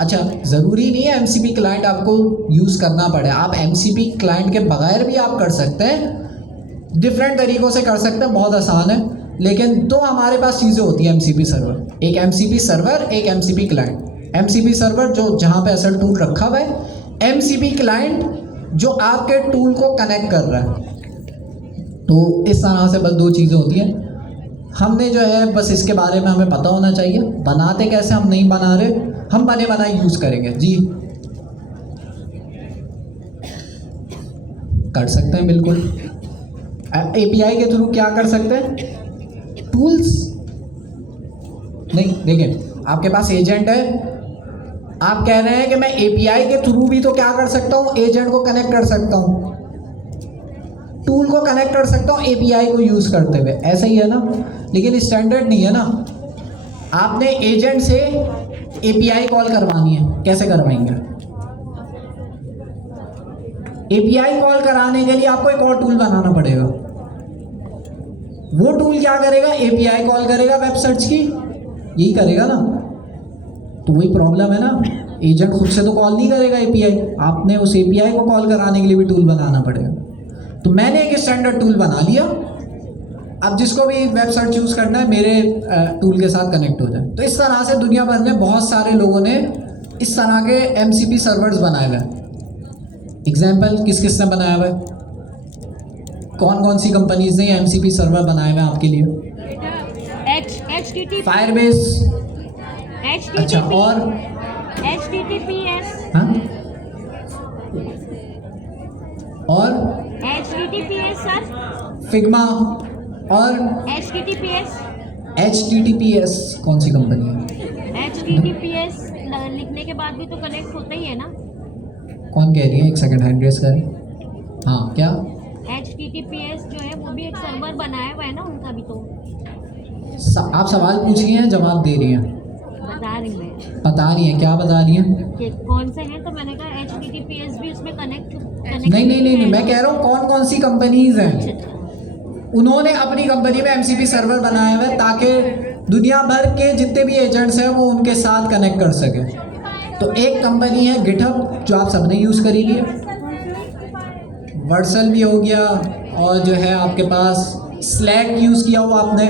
अच्छा, ज़रूरी नहीं है MCP क्लाइंट आपको यूज़ करना पड़े, आप MCP क्लाइंट के बगैर भी आप कर सकते हैं, डिफरेंट तरीक़ों से कर सकते हैं, बहुत आसान है। लेकिन दो हमारे पास चीज़ें होती हैं MCP सर्वर, एक MCP सर्वर, एक MCP क्लाइंट। MCP सर्वर जो जहाँ पे असल टूल रखा हुआ है, MCP क्लाइंट जो आपके टूल को कनेक्ट कर रहा है। तो इस तरह से बस दो चीज़ें होती हैं। हमने जो है बस इसके बारे में हमें पता होना चाहिए, बनाते कैसे हम नहीं बना रहे, हम बने बनाए यूज़ करेंगे। जी कर सकते हैं बिल्कुल। API के थ्रू क्या कर सकते हैं? टूल्स नहीं, देखिए आपके पास एजेंट है, आप कह रहे हैं कि मैं API के थ्रू भी तो क्या कर सकता हूँ? एजेंट को कनेक्ट कर सकता हूँ, टूल को कनेक्ट कर सकता हूँ API को यूज़ करते हुए, ऐसा ही है ना। लेकिन स्टैंडर्ड नहीं है ना, आपने एजेंट से API कॉल करवानी है, कैसे करवाएंगे? API कॉल कराने के लिए आपको एक और टूल बनाना पड़ेगा। वो टूल क्या करेगा? API कॉल करेगा वेब सर्च की, यही करेगा ना। तो वही प्रॉब्लम है ना, एजेंट खुद से तो कॉल नहीं करेगा API, आपने उस API को कॉल कराने के लिए भी टूल बनाना पड़ेगा। तो मैंने एक स्टैंडर्ड टूल बना लिया, अब जिसको भी वेब सर्च यूज़ करना है मेरे टूल के साथ कनेक्ट हो जाए। तो इस तरह से दुनिया भर में बहुत सारे लोगों ने इस तरह के MCP सर्वर्स बनाए हुए हैं। एग्जाम्पल किस किस ने बनाया हुआ है? कौन कौन सी कंपनीज ने MCP सर्वर बनाए हुए हैं आपके लिए? HTTP, Firebase. अच्छा, और HTTPS, हाँ, और HTTPS सर, फिग्मा, और HTTPS कौन सी कंपनी है? HTTPS लिखने के बाद भी तो कनेक्ट होता ही है ना। कौन कह रही है? एक सेकंड, हैंड रेस करें। हाँ, क्या? HTTPS जो है वो भी एक सर्वर बनाया हुआ है ना उनका भी। तो आप सवाल पूछ रही हैं, जवाब दे रही हैं, बता रही मैं, बता रही हैं, क्या बता रही हैं? कि कौन से हैं। तो मैंने कहा HTTPS भी उसमें कनेक्ट नहीं, मैं कह रहा हूँ कौन कौन सी कंपनीज हैं उन्होंने अपनी कंपनी में MCP सर्वर बनाया हुआ है ताकि दुनिया भर के जितने भी एजेंट्स हैं वो उनके साथ कनेक्ट कर सके। तो एक कंपनी है GitHub जो आप सबने यूज़ करी है, वर्सल भी हो गया, और जो है आपके पास Slack यूज़ किया हुआ आपने,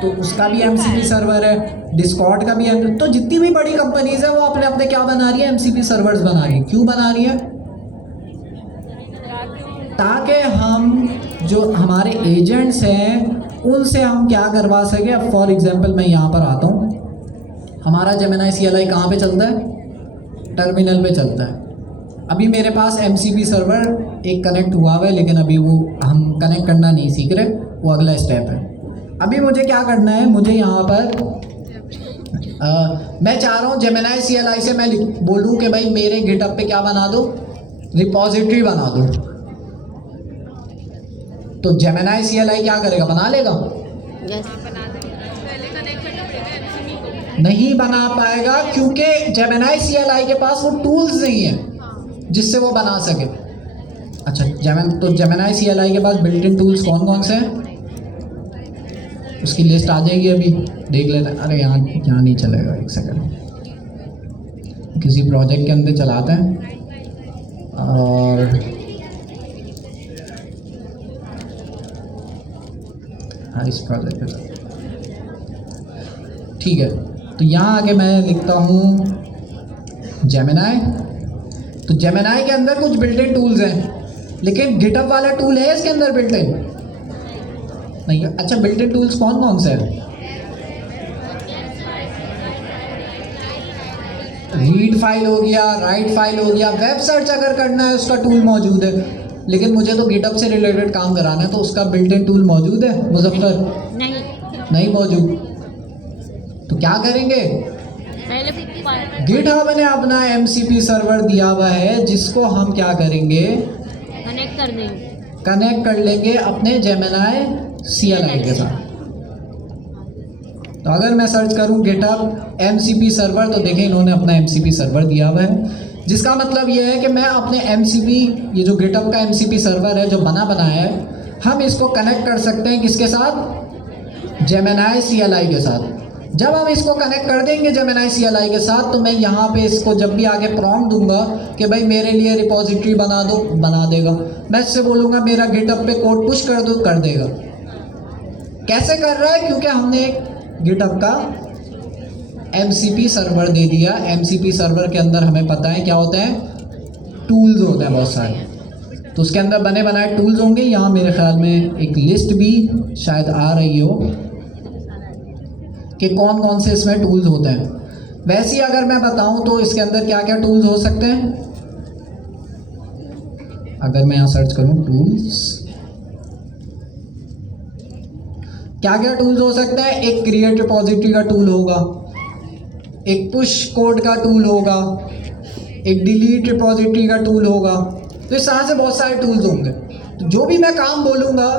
तो उसका भी MCP सर्वर है, डिस्कॉर्ड का भी है। तो जितनी भी बड़ी कंपनीज है वो अपने अपने क्या बना रही है? MCP सर्वर्स बना रही है। क्यों बना रही है? ताकि हम जो हमारे एजेंट्स हैं उनसे हम क्या करवा सके। अब फॉर एग्जांपल मैं यहाँ पर आता हूँ, हमारा जेमिनी CLI कहाँ पे चलता है? टर्मिनल पे चलता है। अभी मेरे पास MCP सर्वर एक कनेक्ट हुआ हुआ है, लेकिन अभी वो हम कनेक्ट करना नहीं सीख रहे, वो अगला स्टेप है। अभी मुझे क्या करना है, मुझे यहाँ पर मैं चाह रहा हूँ जेमिनी CLI से मैं बोलूँ कि भाई मेरे गिटहब पे क्या बना दो, रिपॉजिटरी बना दो। तो जेमिनी CLI क्या करेगा, बना लेगा? नहीं बना पाएगा, क्योंकि जेमिनी CLI के पास वो टूल्स नहीं है जिससे वो बना सके। अच्छा तो जेमिनी CLI के पास बिल्ट इन टूल्स कौन कौन से हैं, उसकी लिस्ट आ जाएगी, अभी देख लेना। अरे यहाँ नहीं चलेगा, एक सेकंड, किसी प्रोजेक्ट के अंदर चलाते हैं और हाँ इस प्रोजेक्ट पे ठीक है। तो यहाँ आके मैं लिखता हूँ जेमिनी। तो जेमिनी के अंदर कुछ बिल्ट इन टूल्स हैं, लेकिन गिटहब वाला टूल है इसके अंदर बिल्ट इन नहीं। अच्छा बिल्ट इन टूल्स कौन कौन से हैं? रीड फाइल हो गया, राइट फाइल हो गया, वेब सर्च अगर करना है उसका टूल मौजूद है, लेकिन मुझे तो गिटहब से रिलेटेड काम कराना है, तो उसका बिल्ट इन टूल मौजूद है मुजफ्फर? नहीं मौजूद। तो क्या करेंगे, गिटहब ने अपना MCP सर्वर दिया हुआ है, जिसको हम क्या करेंगे, कनेक्ट कर लेंगे अपने जेमिनी CLI के साथ। तो अगर मैं सर्च करूं गिटहब MCP सर्वर, तो देखें इन्होंने अपना MCP सर्वर दिया हुआ है, जिसका मतलब यह है कि मैं अपने MCP, ये जो गिटहब का MCP सर्वर है जो बनाया है, हम इसको कनेक्ट कर सकते हैं किसके साथ, जेमिनी CLI के साथ। जब हम इसको कनेक्ट कर देंगे जेमिनी CLI के साथ, तो मैं यहाँ पे इसको जब भी आगे प्रॉम्प्ट दूंगा कि भाई मेरे लिए रिपॉजिटरी बना दो, बना देगा। मैं इससे बोलूँगा मेरा गिटहब पे कोड पुश कर दो, कर देगा। कैसे कर रहा है, क्योंकि हमने गिटहब का MCP सर्वर दे दिया। MCP सर्वर के अंदर हमें पता है क्या होता है, टूल्स होते हैं बहुत सारे, तो उसके अंदर बने बनाए टूल्स होंगे। यहाँ मेरे ख्याल में एक लिस्ट भी शायद आ रही हो कि कौन कौन से इसमें टूल्स होते हैं। वैसे ही अगर मैं बताऊं तो इसके अंदर क्या क्या टूल्स हो सकते हैं, अगर मैं यहाँ सर्च करूं टूल्स, क्या क्या टूल्स हो सकते हैं। एक क्रिएट रिपॉजिटरी का टूल होगा, एक पुश कोड का टूल होगा, एक डिलीट रिपॉजिटरी का टूल होगा। तो इस तरह से बहुत सारे टूल्स होंगे। तो जो भी मैं काम बोलूँगा,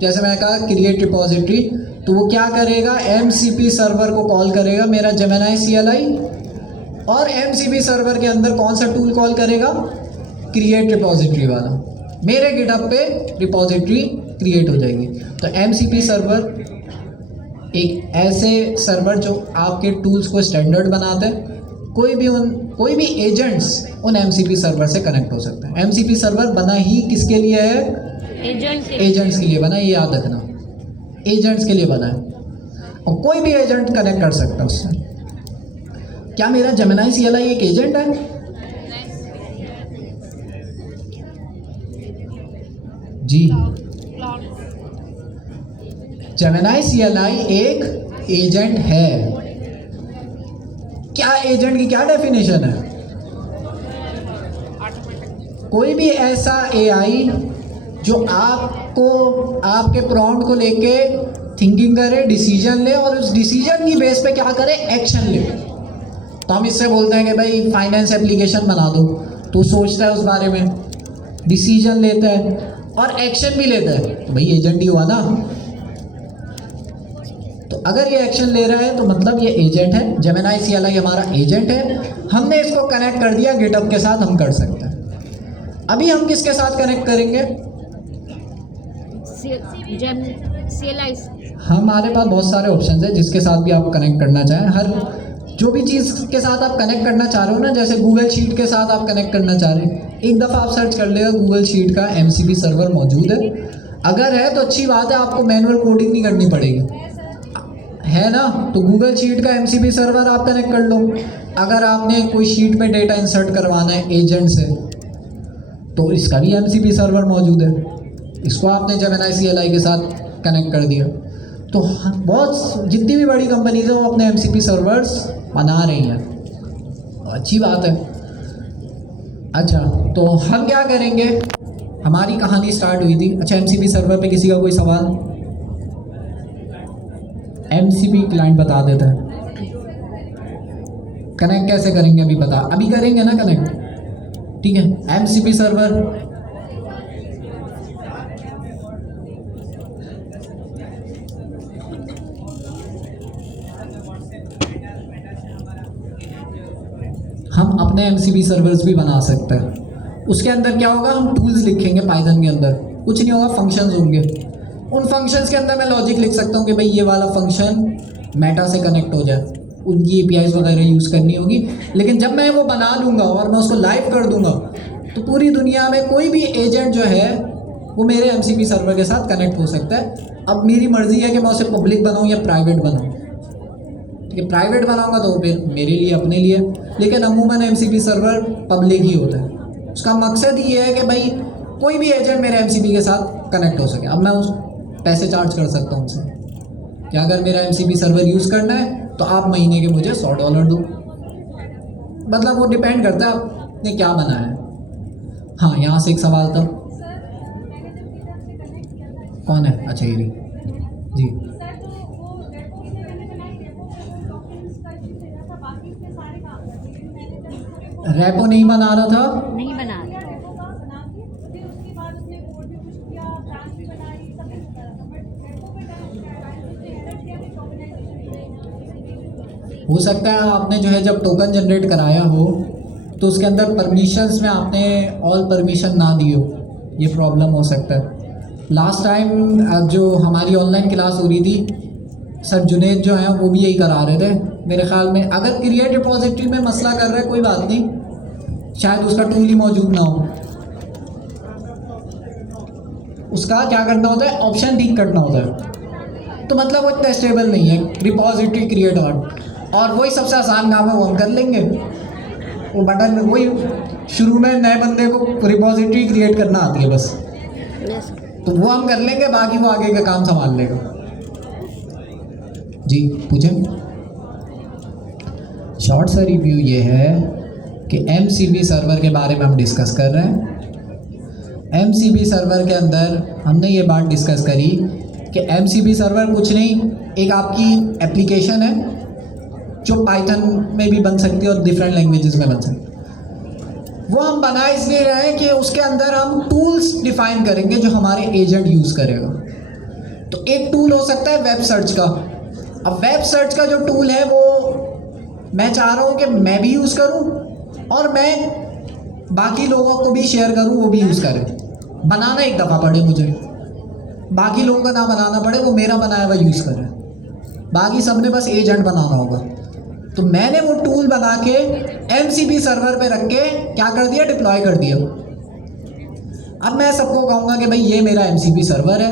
जैसे मैंने कहा क्रिएट रिपॉजिटरी, तो वो क्या करेगा, MCP सर्वर को कॉल करेगा मेरा जेमिनी CLI, और MCP सर्वर के अंदर कौन सा टूल कॉल करेगा, क्रिएट रिपॉजिटरी वाला। मेरे गिटहब पे रिपॉजिटरी क्रिएट हो जाएगी। तो MCP सर्वर एक ऐसे सर्वर जो आपके टूल्स को स्टैंडर्ड बनाते हैं। कोई भी एजेंट्स उन MCP सर्वर से कनेक्ट हो सकते हैं। MCP सर्वर बना ही किसके लिए है, एजेंट्स के लिए बना है, ये याद रखना, एजेंट्स के लिए बना है, और कोई भी एजेंट कनेक्ट कर सकता है उससे। क्या मेरा जेमिनी CLI एक एजेंट है? जी, जेमिनी CLI एक एजेंट है। क्या एजेंट की क्या डेफिनेशन है, कोई भी ऐसा AI जो आपको आपके प्रॉम्प्ट को लेके थिंकिंग करे, डिसीजन ले, और उस डिसीजन की बेस पे क्या करे, एक्शन ले। तो हम इससे बोलते हैं कि भाई फाइनेंस एप्लीकेशन बना दो, तो सोचता है उस बारे में, डिसीजन लेता है और एक्शन भी लेता है, तो भाई एजेंट ही हुआ ना। तो अगर ये एक्शन ले रहा है तो मतलब ये एजेंट है। जेमिनी CLI हमारा एजेंट है, हमने इसको कनेक्ट कर दिया गिटहब के साथ, हम कर सकते हैं। अभी हम किसके साथ कनेक्ट करेंगे, CLI। हमारे पास बहुत सारे ऑप्शन है जिसके साथ भी आप कनेक्ट करना चाहें। हर जो भी चीज़ के साथ आप कनेक्ट करना चाह रहे हो ना, जैसे गूगल शीट के साथ आप कनेक्ट करना चाह रहे हैं, एक दफ़ा आप सर्च कर लेगा गूगल शीट का MCP सर्वर मौजूद है। अगर है तो अच्छी बात है, आपको मैनुअल कोडिंग नहीं करनी पड़ेगी, है ना। तो गूगल शीट का MCP सर्वर आप कनेक्ट कर लो। अगर आपने कोई शीट में डेटा इंसर्ट करवाना है एजेंट से, तो इसका भी MCP सर्वर मौजूद है, इसको आपने जेमिनी CLI के साथ कनेक्ट कर दिया। तो बहुत जितनी भी बड़ी कंपनीज हैं वो अपने MCP सर्वर्स बना रही हैं, अच्छी बात है। अच्छा, तो हम क्या करेंगे, हमारी कहानी स्टार्ट हुई थी। अच्छा, MCP सर्वर पे किसी का कोई सवाल? MCP क्लाइंट बता देता है, कनेक्ट कैसे करेंगे अभी करेंगे ना कनेक्ट, ठीक है। MCP सर्वर हम अपने MCP सर्वर्स भी बना सकते हैं। उसके अंदर क्या होगा, हम टूल्स लिखेंगे पाइथन के अंदर, कुछ नहीं होगा, फंक्शंस होंगे। उन फंक्शंस के अंदर मैं लॉजिक लिख सकता हूँ कि भाई ये वाला फंक्शन मेटा से कनेक्ट हो जाए, उनकी APIs वगैरह यूज़ करनी होगी। लेकिन जब मैं वो बना लूँगा और मैं उसको लाइव कर दूँगा तो पूरी दुनिया में कोई भी एजेंट जो है वो मेरे MCP सर्वर के साथ कनेक्ट हो सकता है। अब मेरी मर्ज़ी है कि मैं उसे पब्लिक बनाऊँ या प्राइवेट बनाऊँ। ठीक है, प्राइवेट बनाऊँगा तो फिर मेरे लिए, अपने लिए, लेकिन अमूमन MCP सर्वर पब्लिक ही होता है। उसका मकसद ये है कि भाई कोई भी एजेंट मेरे MCP के साथ कनेक्ट हो सके। अब मैं उस पैसे चार्ज कर सकता हूँ उनसे कि अगर मेरा MCP सर्वर यूज़ करना है तो आप महीने के मुझे $100 दो। मतलब वो डिपेंड करता है आपने क्या बनाया है। हाँ, यहाँ से एक सवाल था, कौन है? अच्छा, ये जी। रैपो नहीं बना रहा था, नहीं बना रहे। हो सकता है आपने जो है जब टोकन जनरेट कराया हो तो उसके अंदर परमिशंस में आपने ऑल परमिशन ना दी हो, ये प्रॉब्लम हो सकता है। लास्ट टाइम जो हमारी ऑनलाइन क्लास हो रही थी, सर जुनेद जो हैं वो भी यही करा रहे थे मेरे ख्याल में। अगर क्रिएट रिपोजिटरी में मसला कर रहा है कोई बात नहीं, शायद उसका टूल ही मौजूद ना हो। उसका क्या करना होता है, ऑप्शन ठीक करना होता है। तो मतलब वो इतना स्टेबल नहीं है रिपोजिटरी क्रिएट और वही सबसे आसान काम है, वो हम कर लेंगे। वो बटन वही शुरू में नए बंदे को रिपोजिटरी क्रिएट करना आती है बस, तो वो हम कर लेंगे, बाकी वो आगे का काम संभाल लेगा। जी पूछें। शॉर्ट सा रिव्यू ये है कि MCP सर्वर के बारे में हम डिस्कस कर रहे हैं। MCP सर्वर के अंदर हमने ये बात डिस्कस करी कि MCP सर्वर कुछ नहीं, एक आपकी एप्लीकेशन है जो पाइथन में भी बन सकती है और डिफरेंट लैंग्वेजेस में बन सकती है। वो हम बना इसलिए रहे हैं कि उसके अंदर हम टूल्स डिफाइन करेंगे जो हमारे एजेंट यूज़ करेगा। तो एक टूल हो सकता है वेब सर्च का। अब वेब सर्च का जो टूल है वो मैं चाह रहा हूँ कि मैं भी यूज़ करूँ और मैं बाकी लोगों को भी शेयर करूँ, वो भी यूज़ करें। बनाना एक दफ़ा पड़े मुझे, बाकी लोगों का ना बनाना पड़े, वो मेरा बनाया हुआ यूज़ करें। बाकी सबने बस एजेंट बनाना होगा। तो मैंने वो टूल बना के MCP सर्वर पे रख के क्या कर दिया, डिप्लॉय कर दिया। अब मैं सबको कहूँगा कि भाई ये मेरा MCP सर्वर है,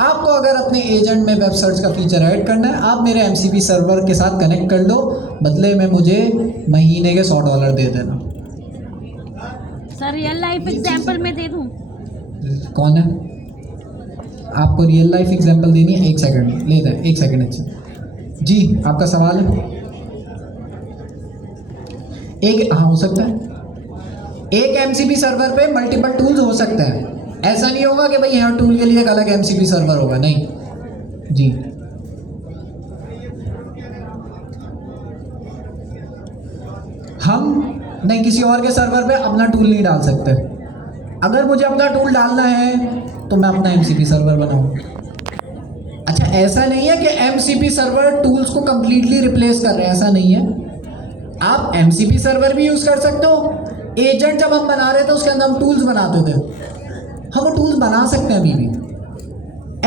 आपको अगर अपने एजेंट में वेब सर्च का फीचर ऐड करना है, आप मेरे MCP सर्वर के साथ कनेक्ट कर लो, बदले में मुझे महीने के $100 दे देना। सर रियल लाइफ एग्जांपल में दे दूं? कौन है? आपको रियल लाइफ एग्जांपल देनी है? एक सेकंड ले दें, एक सेकंड। अच्छा जी, आपका सवाल है? एक हाँ हो सकता है। एक MCP सर्वर पे मल्टीपल टूल्स हो सकते हैं। ऐसा नहीं होगा कि भाई हर टूल के लिए एक अलग MCP सर्वर होगा, नहीं जी। हम नहीं किसी और के सर्वर पे अपना टूल नहीं डाल सकते। अगर मुझे अपना टूल डालना है तो मैं अपना MCP सर्वर बनाऊँ। अच्छा, ऐसा नहीं है कि MCP सर्वर टूल्स को कंप्लीटली रिप्लेस कर रहे हैं, ऐसा नहीं है। आप MCP सर्वर भी यूज़ कर सकते हो। एजेंट जब हम बना रहे थे उसके अंदर हम टूल्स बनाते थे, हम वो टूल्स बना सकते हैं अभी भी।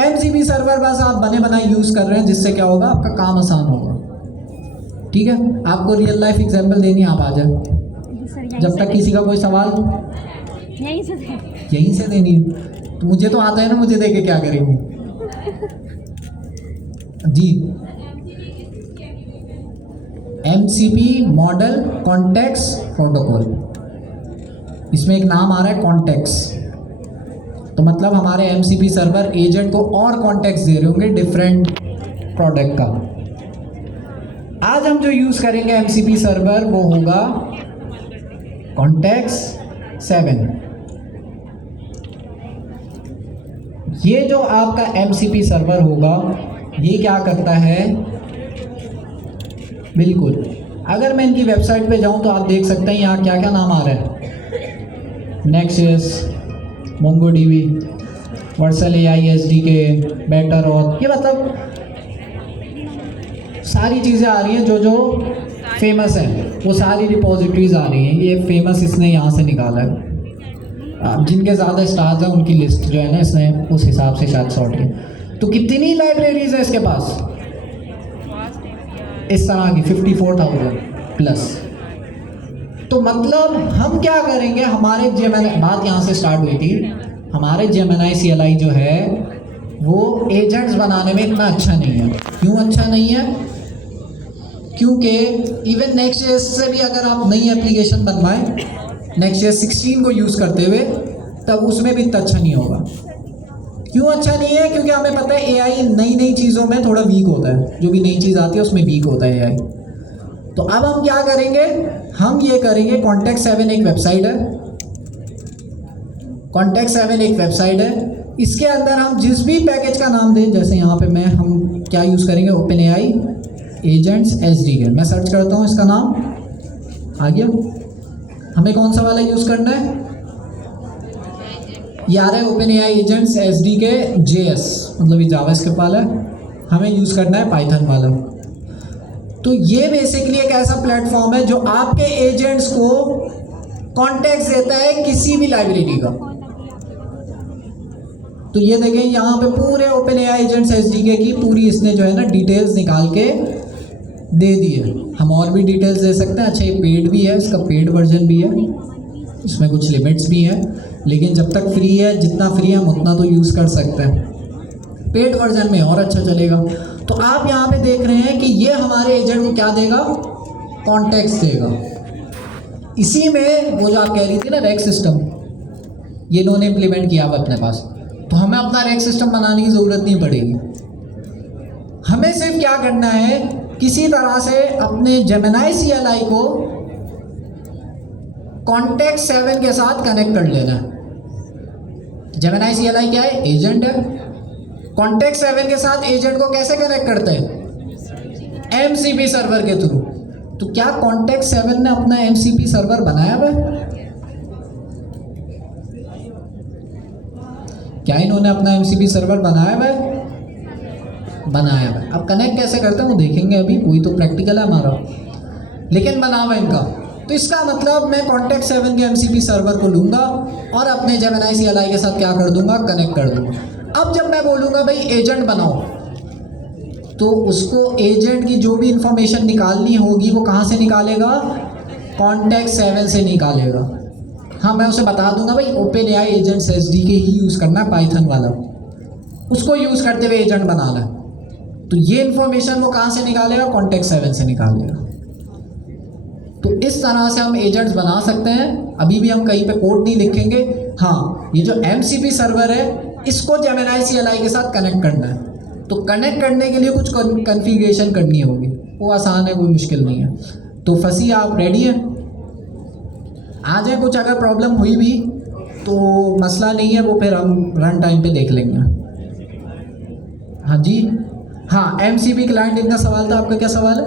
MCP सर्वर बस आप बने बनाए यूज़ कर रहे हैं, जिससे क्या होगा, आपका काम आसान होगा। ठीक है, आपको रियल लाइफ एग्जांपल देनी है, आप आ जाए। जब तक किसी का कोई सवाल यहीं से देनी है, तो मुझे तो आता है ना, मुझे दे के क्या करेंगे जी। MCP मॉडल कॉन्टेक्स्ट प्रोटोकॉल, इसमें एक नाम आ रहा है कॉन्टेक्ट्स, तो मतलब हमारे MCP सर्वर एजेंट को और कॉन्टेक्ट्स दे रहे होंगे डिफरेंट प्रोडक्ट का। आज हम जो यूज़ करेंगे MCP सर्वर वो होगा कॉन्टेक्ट्स 7। ये जो आपका MCP सर्वर होगा ये क्या करता है, बिल्कुल अगर मैं इनकी वेबसाइट पे जाऊं तो आप देख सकते हैं यहाँ क्या क्या नाम आ रहा है, nexus, MongoDB, Vercel AI SDK, better auth, ये मतलब सारी चीज़ें आ रही हैं जो फेमस हैं, वो सारी रिपोजिटरीज आ रही हैं। ये फेमस इसने यहाँ से निकाला है, जिनके ज़्यादा स्टार्स हैं उनकी लिस्ट जो है ना इसने उस हिसाब से शायद सॉर्ट की। तो कितनी लाइब्रेरीज है इसके पास इस तरह की 54,000 प्लस। तो मतलब हम क्या करेंगे, हमारे जेमिनी, बात यहाँ से स्टार्ट हुई थी, हमारे जेमिनी CLI जो है वो एजेंट्स बनाने में इतना अच्छा नहीं है। क्यों अच्छा नहीं है? क्योंकि इवन Next.js से भी अगर आप नई एप्लीकेशन बनवाएं Next.js 16 को यूज़ करते हुए, तब उसमें भी इतना अच्छा नहीं होगा। क्यों अच्छा नहीं है? क्योंकि हमें पता है AI नई चीज़ों में थोड़ा वीक होता है, जो भी नई चीज़ आती है उसमें वीक होता है AI। तो अब हम क्या करेंगे, हम ये करेंगे, Context7 एक वेबसाइट है, Context7 एक वेबसाइट है, इसके अंदर हम जिस भी पैकेज का नाम दें, जैसे यहाँ पे हम क्या यूज़ करेंगे, OpenAI एजेंट्स SDK। मैं सर्च करता हूँ, इसका नाम आ गया। हमें कौन सा वाला यूज़ करना है, ये आ रहा है OpenAI एजेंट्स SDK JS, मतलब ये जावास्क्रिप्ट वाला है, हमें यूज़ करना है पाइथन वाला। तो ये बेसिकली एक ऐसा प्लेटफॉर्म है जो आपके एजेंट्स को कॉन्टेक्स्ट देता है किसी भी लाइब्रेरी का। तो ये देखें यहाँ पे पूरे OpenAI एजेंट्स SDK की पूरी इसने जो है ना डिटेल्स निकाल के दे दी है। हम और भी डिटेल्स दे सकते हैं। अच्छा, ये पेड भी है, इसका पेड वर्जन भी है, इसमें कुछ लिमिट्स भी हैं, लेकिन जब तक फ्री है, जितना फ्री है हम उतना तो यूज़ कर सकते हैं। पेड वर्जन में और अच्छा चलेगा। तो आप यहाँ पे देख रहे हैं कि ये हमारे एजेंट को क्या देगा, कॉन्टेक्स्ट देगा। इसी में वो जो आप कह रही थी ना रैक सिस्टम, ये इन्होंने इम्प्लीमेंट किया हुआ अपने पास, तो हमें अपना रैक सिस्टम बनाने की ज़रूरत नहीं पड़ेगी। हमें सिर्फ क्या करना है, किसी तरह से अपने जेमिनी CLI को Context7 के साथ कनेक्ट कर लेना है। जेमिनी CLI क्या है, एजेंट है। Context7 के साथ एजेंट को कैसे कनेक्ट करते हैं, MCP सर्वर के थ्रू। तो क्या Context7 ने अपना MCP सर्वर बनाया हुआ है? क्या इन्होंने अपना MCP सर्वर बनाया हुआ है? बनाया हुआ है। अब कनेक्ट कैसे करते हैं वो देखेंगे अभी, वही तो प्रैक्टिकल है हमारा, लेकिन बना हुआ इनका। तो इसका मतलब मैं Context7 के MCP सर्वर को लूँगा और अपने जेमिनी CLI के साथ क्या कर दूंगा, कनेक्ट कर दूंगा। अब जब मैं बोलूँगा भाई एजेंट बनाओ, तो उसको एजेंट की जो भी इंफॉर्मेशन निकालनी होगी वो कहाँ से निकालेगा, Context7 से निकालेगा। हाँ, मैं उसे बता दूंगा भाई OpenAI एजेंट्स SDK ही यूज़ करना है, पाइथन वाला, उसको यूज़ करते हुए एजेंट बनाना है। तो ये इंफॉर्मेशन वो कहाँ से निकालेगा, Context7 से निकालेगा। तो इस तरह से हम एजेंट्स बना सकते हैं। अभी भी हम कहीं पे कोड नहीं लिखेंगे। हाँ, ये जो MCP सर्वर है इसको जेमिनी CLI के साथ कनेक्ट करना है। तो कनेक्ट करने के लिए कुछ कॉन्फ़िगरेशन करनी होगी, वो आसान है, कोई मुश्किल नहीं है। तो फंसी, आप रेडी हैं? आ जाए, कुछ अगर प्रॉब्लम हुई भी तो मसला नहीं है, वो फिर हम रन टाइम पे देख लेंगे। हाँ जी, हाँ, MCP क्लाइंट इनका सवाल था, आपका क्या सवाल है?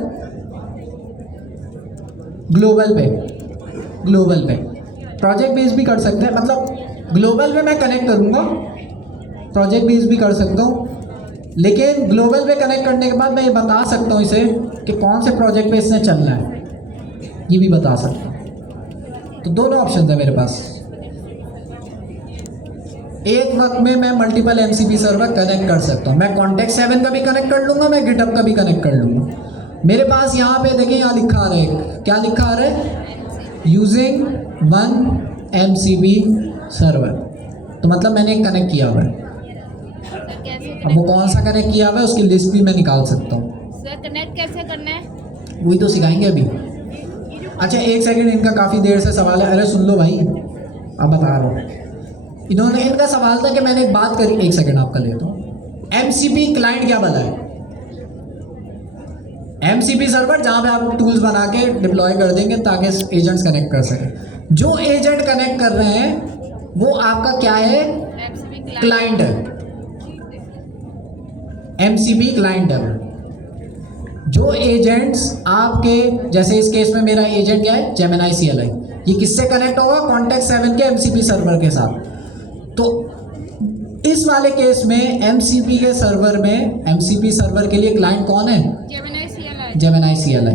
ग्लोबल पे प्रोजेक्ट बेस भी कर सकते हैं, मतलब ग्लोबल पे मैं कनेक्ट करूँगा, प्रोजेक्ट बेस भी कर सकता हूँ, लेकिन ग्लोबल पे कनेक्ट करने के बाद मैं ये बता सकता हूँ इसे कि कौन से प्रोजेक्ट पे इसने चलना है, ये भी बता सकता हूँ। तो दोनों ऑप्शन है मेरे पास। एक वक्त में मैं मल्टीपल MCP सर्वर कनेक्ट कर सकता हूँ। मैं Context7 का भी कनेक्ट कर लूँगा, मैं GitHub का भी कनेक्ट कर लूँगा। मेरे पास यहाँ पे देखिए, यहाँ लिखा आ रहा है, क्या लिखा आ रहा है, यूजिंग 1 MCP सर्वर। तो मतलब मैंने एक कनेक्ट किया हुआ है। अब वो कौन सा कनेक्ट किया हुआ है उसकी लिस्ट भी मैं निकाल सकता हूँ। सर कनेक्ट कैसे करना है, वही तो सिखाएंगे अभी। अच्छा, एक सेकंड, इनका काफ़ी देर से सवाल है। अरे सुन लो भाई, अब बता रहा हूँ। इन्होंने, इनका सवाल था कि मैंने एक बात करी, एक सेकंड आपका लेता हूँ। एमसीपी क्लाइंट क्या बताए? एमसीपी सर्वर जहाँ पे आप टूल्स बना के डिप्लॉय कर देंगे ताकि एजेंट्स कनेक्ट कर सकें। जो एजेंट कनेक्ट कर रहे हैं वो आपका क्या है? क्लाइंट है, एमसीपी क्लाइंट है। जो एजेंट्स आपके, जैसे इस केस में मेरा एजेंट क्या है? Gemini CLI। ये किससे कनेक्ट होगा? कॉन्टेक्स्ट 7 के एमसीपी सर्वर के साथ। तो इस वाले केस में एमसीपी के सर्वर में, एमसीपी सर्वर के लिए क्लाइंट कौन है? Gemini CLI।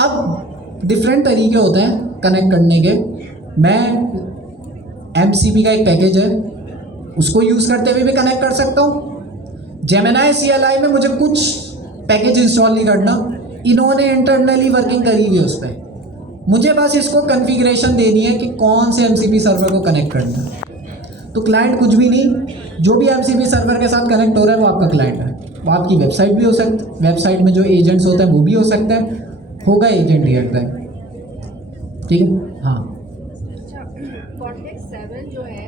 अब डिफरेंट तरीके होते हैं कनेक्ट करने के। मैं एमसीपी का एक पैकेज है, उसको यूज़ करते हुए भी कनेक्ट कर सकता हूँ। जेमिनी CLI में मुझे कुछ पैकेज इंस्टॉल नहीं करना, इन्होंने इंटरनली वर्किंग करी हुई है उस पर। मुझे बस इसको कॉन्फ़िगरेशन देनी है कि कौन से एमसीपी सर्वर को कनेक्ट करना है। तो क्लाइंट कुछ भी नहीं, जो भी एमसीपी सर्वर के साथ कनेक्ट हो रहा है वो आपका क्लाइंट है। वो आपकी वेबसाइट भी हो सकती है, वेबसाइट में जो एजेंट्स होते हैं वो भी हो सकता है, होगा एजेंट ही रहता है। ठीक है, हाँ। कॉन्टेक्स्ट 7 जो है,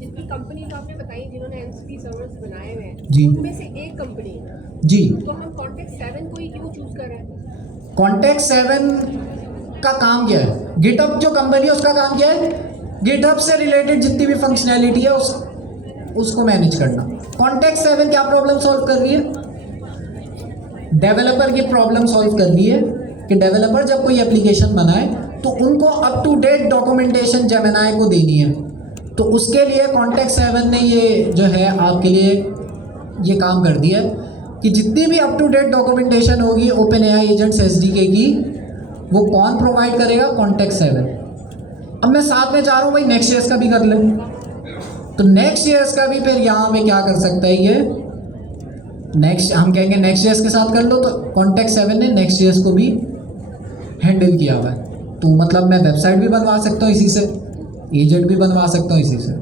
जितनी कंपनीज आपने बताई जिन्होंने एमसीपी सर्वर्स बनाए हुए हैं, जी। उनमें से एक कंपनी है, जी। तो हम कॉन्टेक्स्ट 7 को ही क्यों चूज कर रहे हैं? कॉन्टेक्स्ट 7 का काम क्या है? गिटहब जो कंपनी है उसका काम क्या है? गिटहब से रिलेटेड जितनी भी फंक्शनैलिटी है उसको मैनेज करना। कॉन्टेक्स्ट 7 क्या प्रॉब्लम सॉल्व कर रही है? डेवलपर की प्रॉब्लम सॉल्व कर रही है कि डेवलपर जब कोई एप्लीकेशन बनाए तो उनको up to date documentation Gemini को देनी है। तो उसके लिए कॉन्टेक्स्ट 7 ने ये जो है आपके लिए ये काम कर दिया कि जितनी भी अप टू डेट डॉक्यूमेंटेशन होगी OpenAI एजेंट्स SDK की, वो कौन प्रोवाइड करेगा? कॉन्टेक्स्ट 7। अब मैं साथ में चाह रहा हूँ भाई Next.js का भी कर लें, तो Next.js का भी फिर यहाँ पे क्या कर सकता है ये? हम कहेंगे Next.js के साथ कर लो, तो कॉन्टेक्स्ट 7 ने Next.js को भी हैंडल किया हुआ है। तो मतलब मैं वेबसाइट भी बनवा सकता हूँ इसी से, एजेंट भी बनवा सकता हूँ इसी से।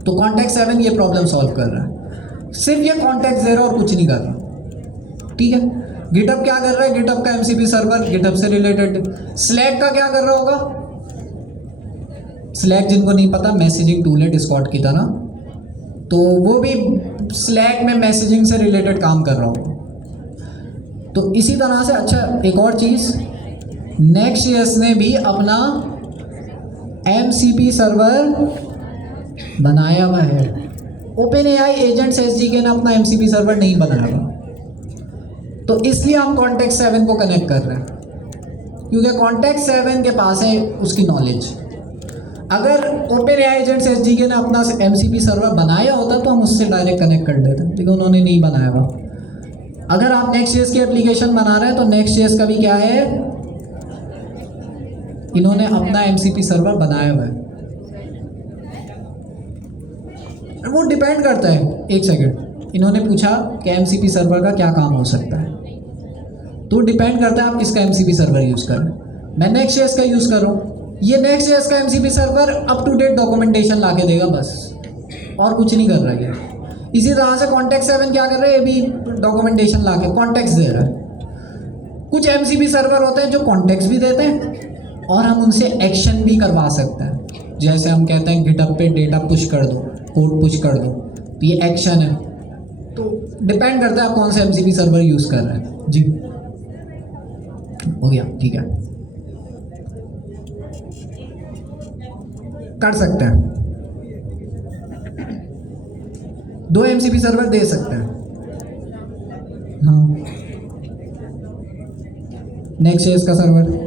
तो कॉन्टेक्स्ट 7 ये प्रॉब्लम सॉल्व कर रहा है, सिर्फ ये कॉन्टेक्स्ट दे रहा है और कुछ नहीं कर रहा। ठीक है। गिटहब क्या कर रहा है? गिटहब का एमसीपी सर्वर गिटहब से रिलेटेड। स्लैक का क्या कर रहा होगा? स्लैक जिनको नहीं पता मैसेजिंग टूल है डिस्कॉर्ड की तरह, तो वो भी स्लैक में मैसेजिंग से रिलेटेड काम कर रहा होगा। तो इसी तरह से, अच्छा एक और चीज़, Next.js ने भी अपना एमसीपी सर्वर बनाया हुआ है। OpenAI एजेंट्स SDK ने अपना एमसीपी सर्वर नहीं बनाया हुआ, तो इसलिए हम कॉन्टेक्स्ट 7 को कनेक्ट कर रहे हैं, क्योंकि कॉन्टेक्स्ट 7 के पास है उसकी नॉलेज। अगर OpenAI एजेंट्स SDK ने अपना एमसीपी सर्वर बनाया होता तो हम उससे डायरेक्ट कनेक्ट कर देते, लेकिन उन्होंने नहीं बनाया हुआ। अगर आप Next.js की एप्लीकेशन बना रहे हैं तो Next.js का भी क्या है? इन्होंने अपना एमसीपी सर्वर बनाया हुआ है। वो डिपेंड करता है, एक सेकंड, इन्होंने पूछा कि एमसीपी सर्वर का क्या काम हो सकता है, तो डिपेंड करता है आप किसका एमसीपी सर्वर यूज़ कर रहे हैं। मैं Next.js का यूज़ कर रहा हूँ, ये Next.js का MCP server up to date documentation ला के देगा बस, और कुछ नहीं कर रहा है। इसी तरह से कॉन्टेक्स्ट 7 क्या कर रहे हैं? ये भी डॉक्यूमेंटेशन ला के कॉन्टेक्स्ट दे रहा है। कुछ एमसीपी सर्वर होते हैं जो कॉन्टेक्स्ट भी देते हैं और हम उनसे एक्शन भी करवा सकते हैं। जैसे हम कहते हैं गिटहब पे डेटा पुश कर दो, कोड पुश कर दो, तो ये एक्शन है। तो डिपेंड करता है आप कौन सा एमसीपी सर्वर यूज़ कर रहे हैं। जी हो गया, ठीक है, कर सकते हैं। 2 एमसीपी सर्वर दे सकते हैं। हाँ, Next.js का सर्वर,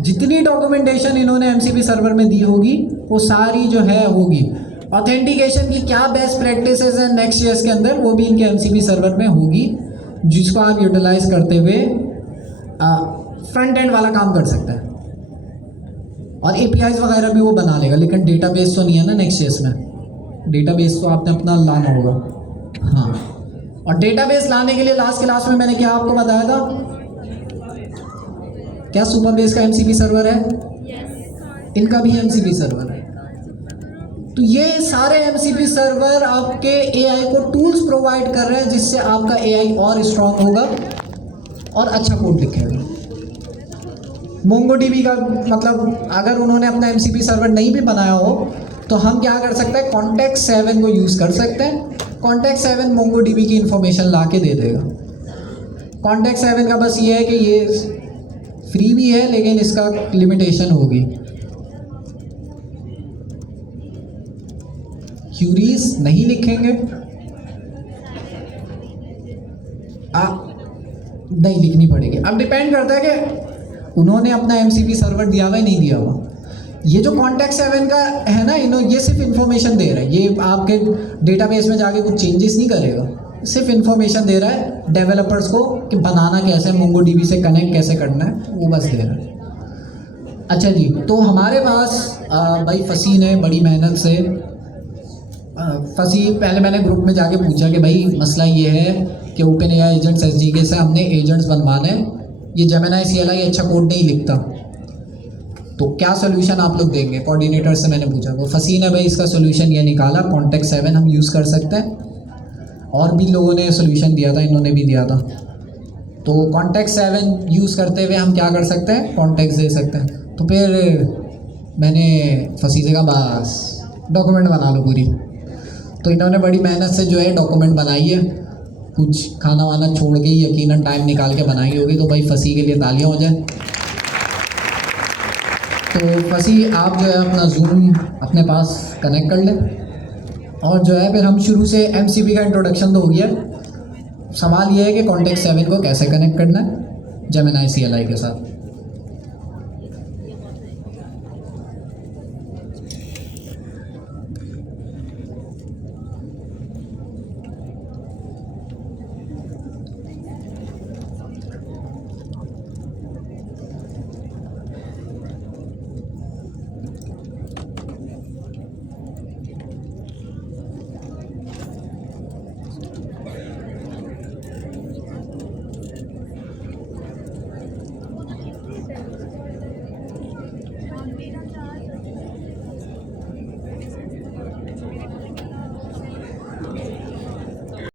जितनी डॉक्यूमेंटेशन इन्होंने एमसीपी सर्वर में दी होगी वो सारी जो है होगी। ऑथेंटिकेशन की क्या बेस्ट प्रैक्टिसेस हैं Next.js के अंदर, वो भी इनके एमसीपी सर्वर में होगी, जिसको आप यूटिलाइज करते हुए फ्रंट एंड वाला काम कर सकते हैं। और APIs वगैरह भी वो बना लेगा, लेकिन डेटाबेस तो नहीं है ना Next.js में। डेटाबेस तो आपने अपना लाना होगा। हाँ, और डेटाबेस लाने के लिए लास्ट क्लास में मैंने क्या आपको बताया था? क्या सुपरबेस का एमसीपी सर्वर है? इनका भी एमसीपी सर्वर है। तो ये सारे एमसीपी सर्वर आपके AI को टूल्स प्रोवाइड कर रहे हैं जिससे आपका AI और स्ट्रांग होगा और अच्छा कोड लिखेगा। मोंगो डीबी का मतलब अगर उन्होंने अपना एमसीपी सर्वर नहीं भी बनाया हो तो हम क्या कर सकते हैं, कॉन्टेक्ट 7 को यूज़ कर सकते हैं। कॉन्टेक्ट 7 मोंगो डीबी की इन्फॉर्मेशन ला के दे देगा। कॉन्टेक्ट 7 का बस ये है कि ये फ्री भी है लेकिन इसका लिमिटेशन होगी। क्यूरीज नहीं लिखेंगे, नहीं लिखनी पड़ेगी। अब डिपेंड करता है कि उन्होंने अपना एमसीपी सर्वर दिया हुआ है नहीं दिया हुआ। ये जो कॉन्टेक्ट 7 का है ना, ये सिर्फ इन्फॉर्मेशन दे रहा है, ये आपके डेटाबेस में जाके कुछ चेंजेस नहीं करेगा, सिर्फ इन्फॉर्मेशन दे रहा है डेवलपर्स को कि बनाना कैसे है, मोंगो डीबी से कनेक्ट कैसे करना है, वो बस दे रहा है। अच्छा जी, तो हमारे पास भाई फसी ने बड़ी मेहनत से फसी, पहले मैंने ग्रुप में जाके पूछा कि भाई मसला ये है कि ओपन एआई एजेंट्स एसडीके से हमने एजेंट्स बनवाने हैं, ये जेमिनी CLI अच्छा कोड नहीं लिखता, तो क्या सोल्यूशन आप लोग देंगे। कोऑर्डिनेटर से मैंने पूछा, वो फसी ने भाई इसका सोल्यूशन ये निकाला, कॉन्टेक्ट 7 हम यूज़ कर सकते हैं। और भी लोगों ने सोल्यूशन दिया था, इन्होंने भी दिया था। तो कॉन्टेक्ट 7 यूज़ करते हुए हम क्या कर सकते हैं, कॉन्टेक्ट दे सकते हैं। तो फिर मैंने फसी से कहा बस डॉक्यूमेंट बना लो पूरी। तो इन्होंने बड़ी मेहनत से जो है डॉक्यूमेंट बनाई है, कुछ खाना वाना छोड़ के यकीनन टाइम निकाल के बनाई होगी। तो भाई फसी के लिए तालियां हो जाए। तो फसी आप जो है अपना जूम अपने पास कनेक्ट कर लें और जो है फिर हम शुरू से एमसीपी का इंट्रोडक्शन तो हो गया। सवाल ये है कि कॉन्टेक्ट 7 को कैसे कनेक्ट करना है जेमिनी CLI के साथ।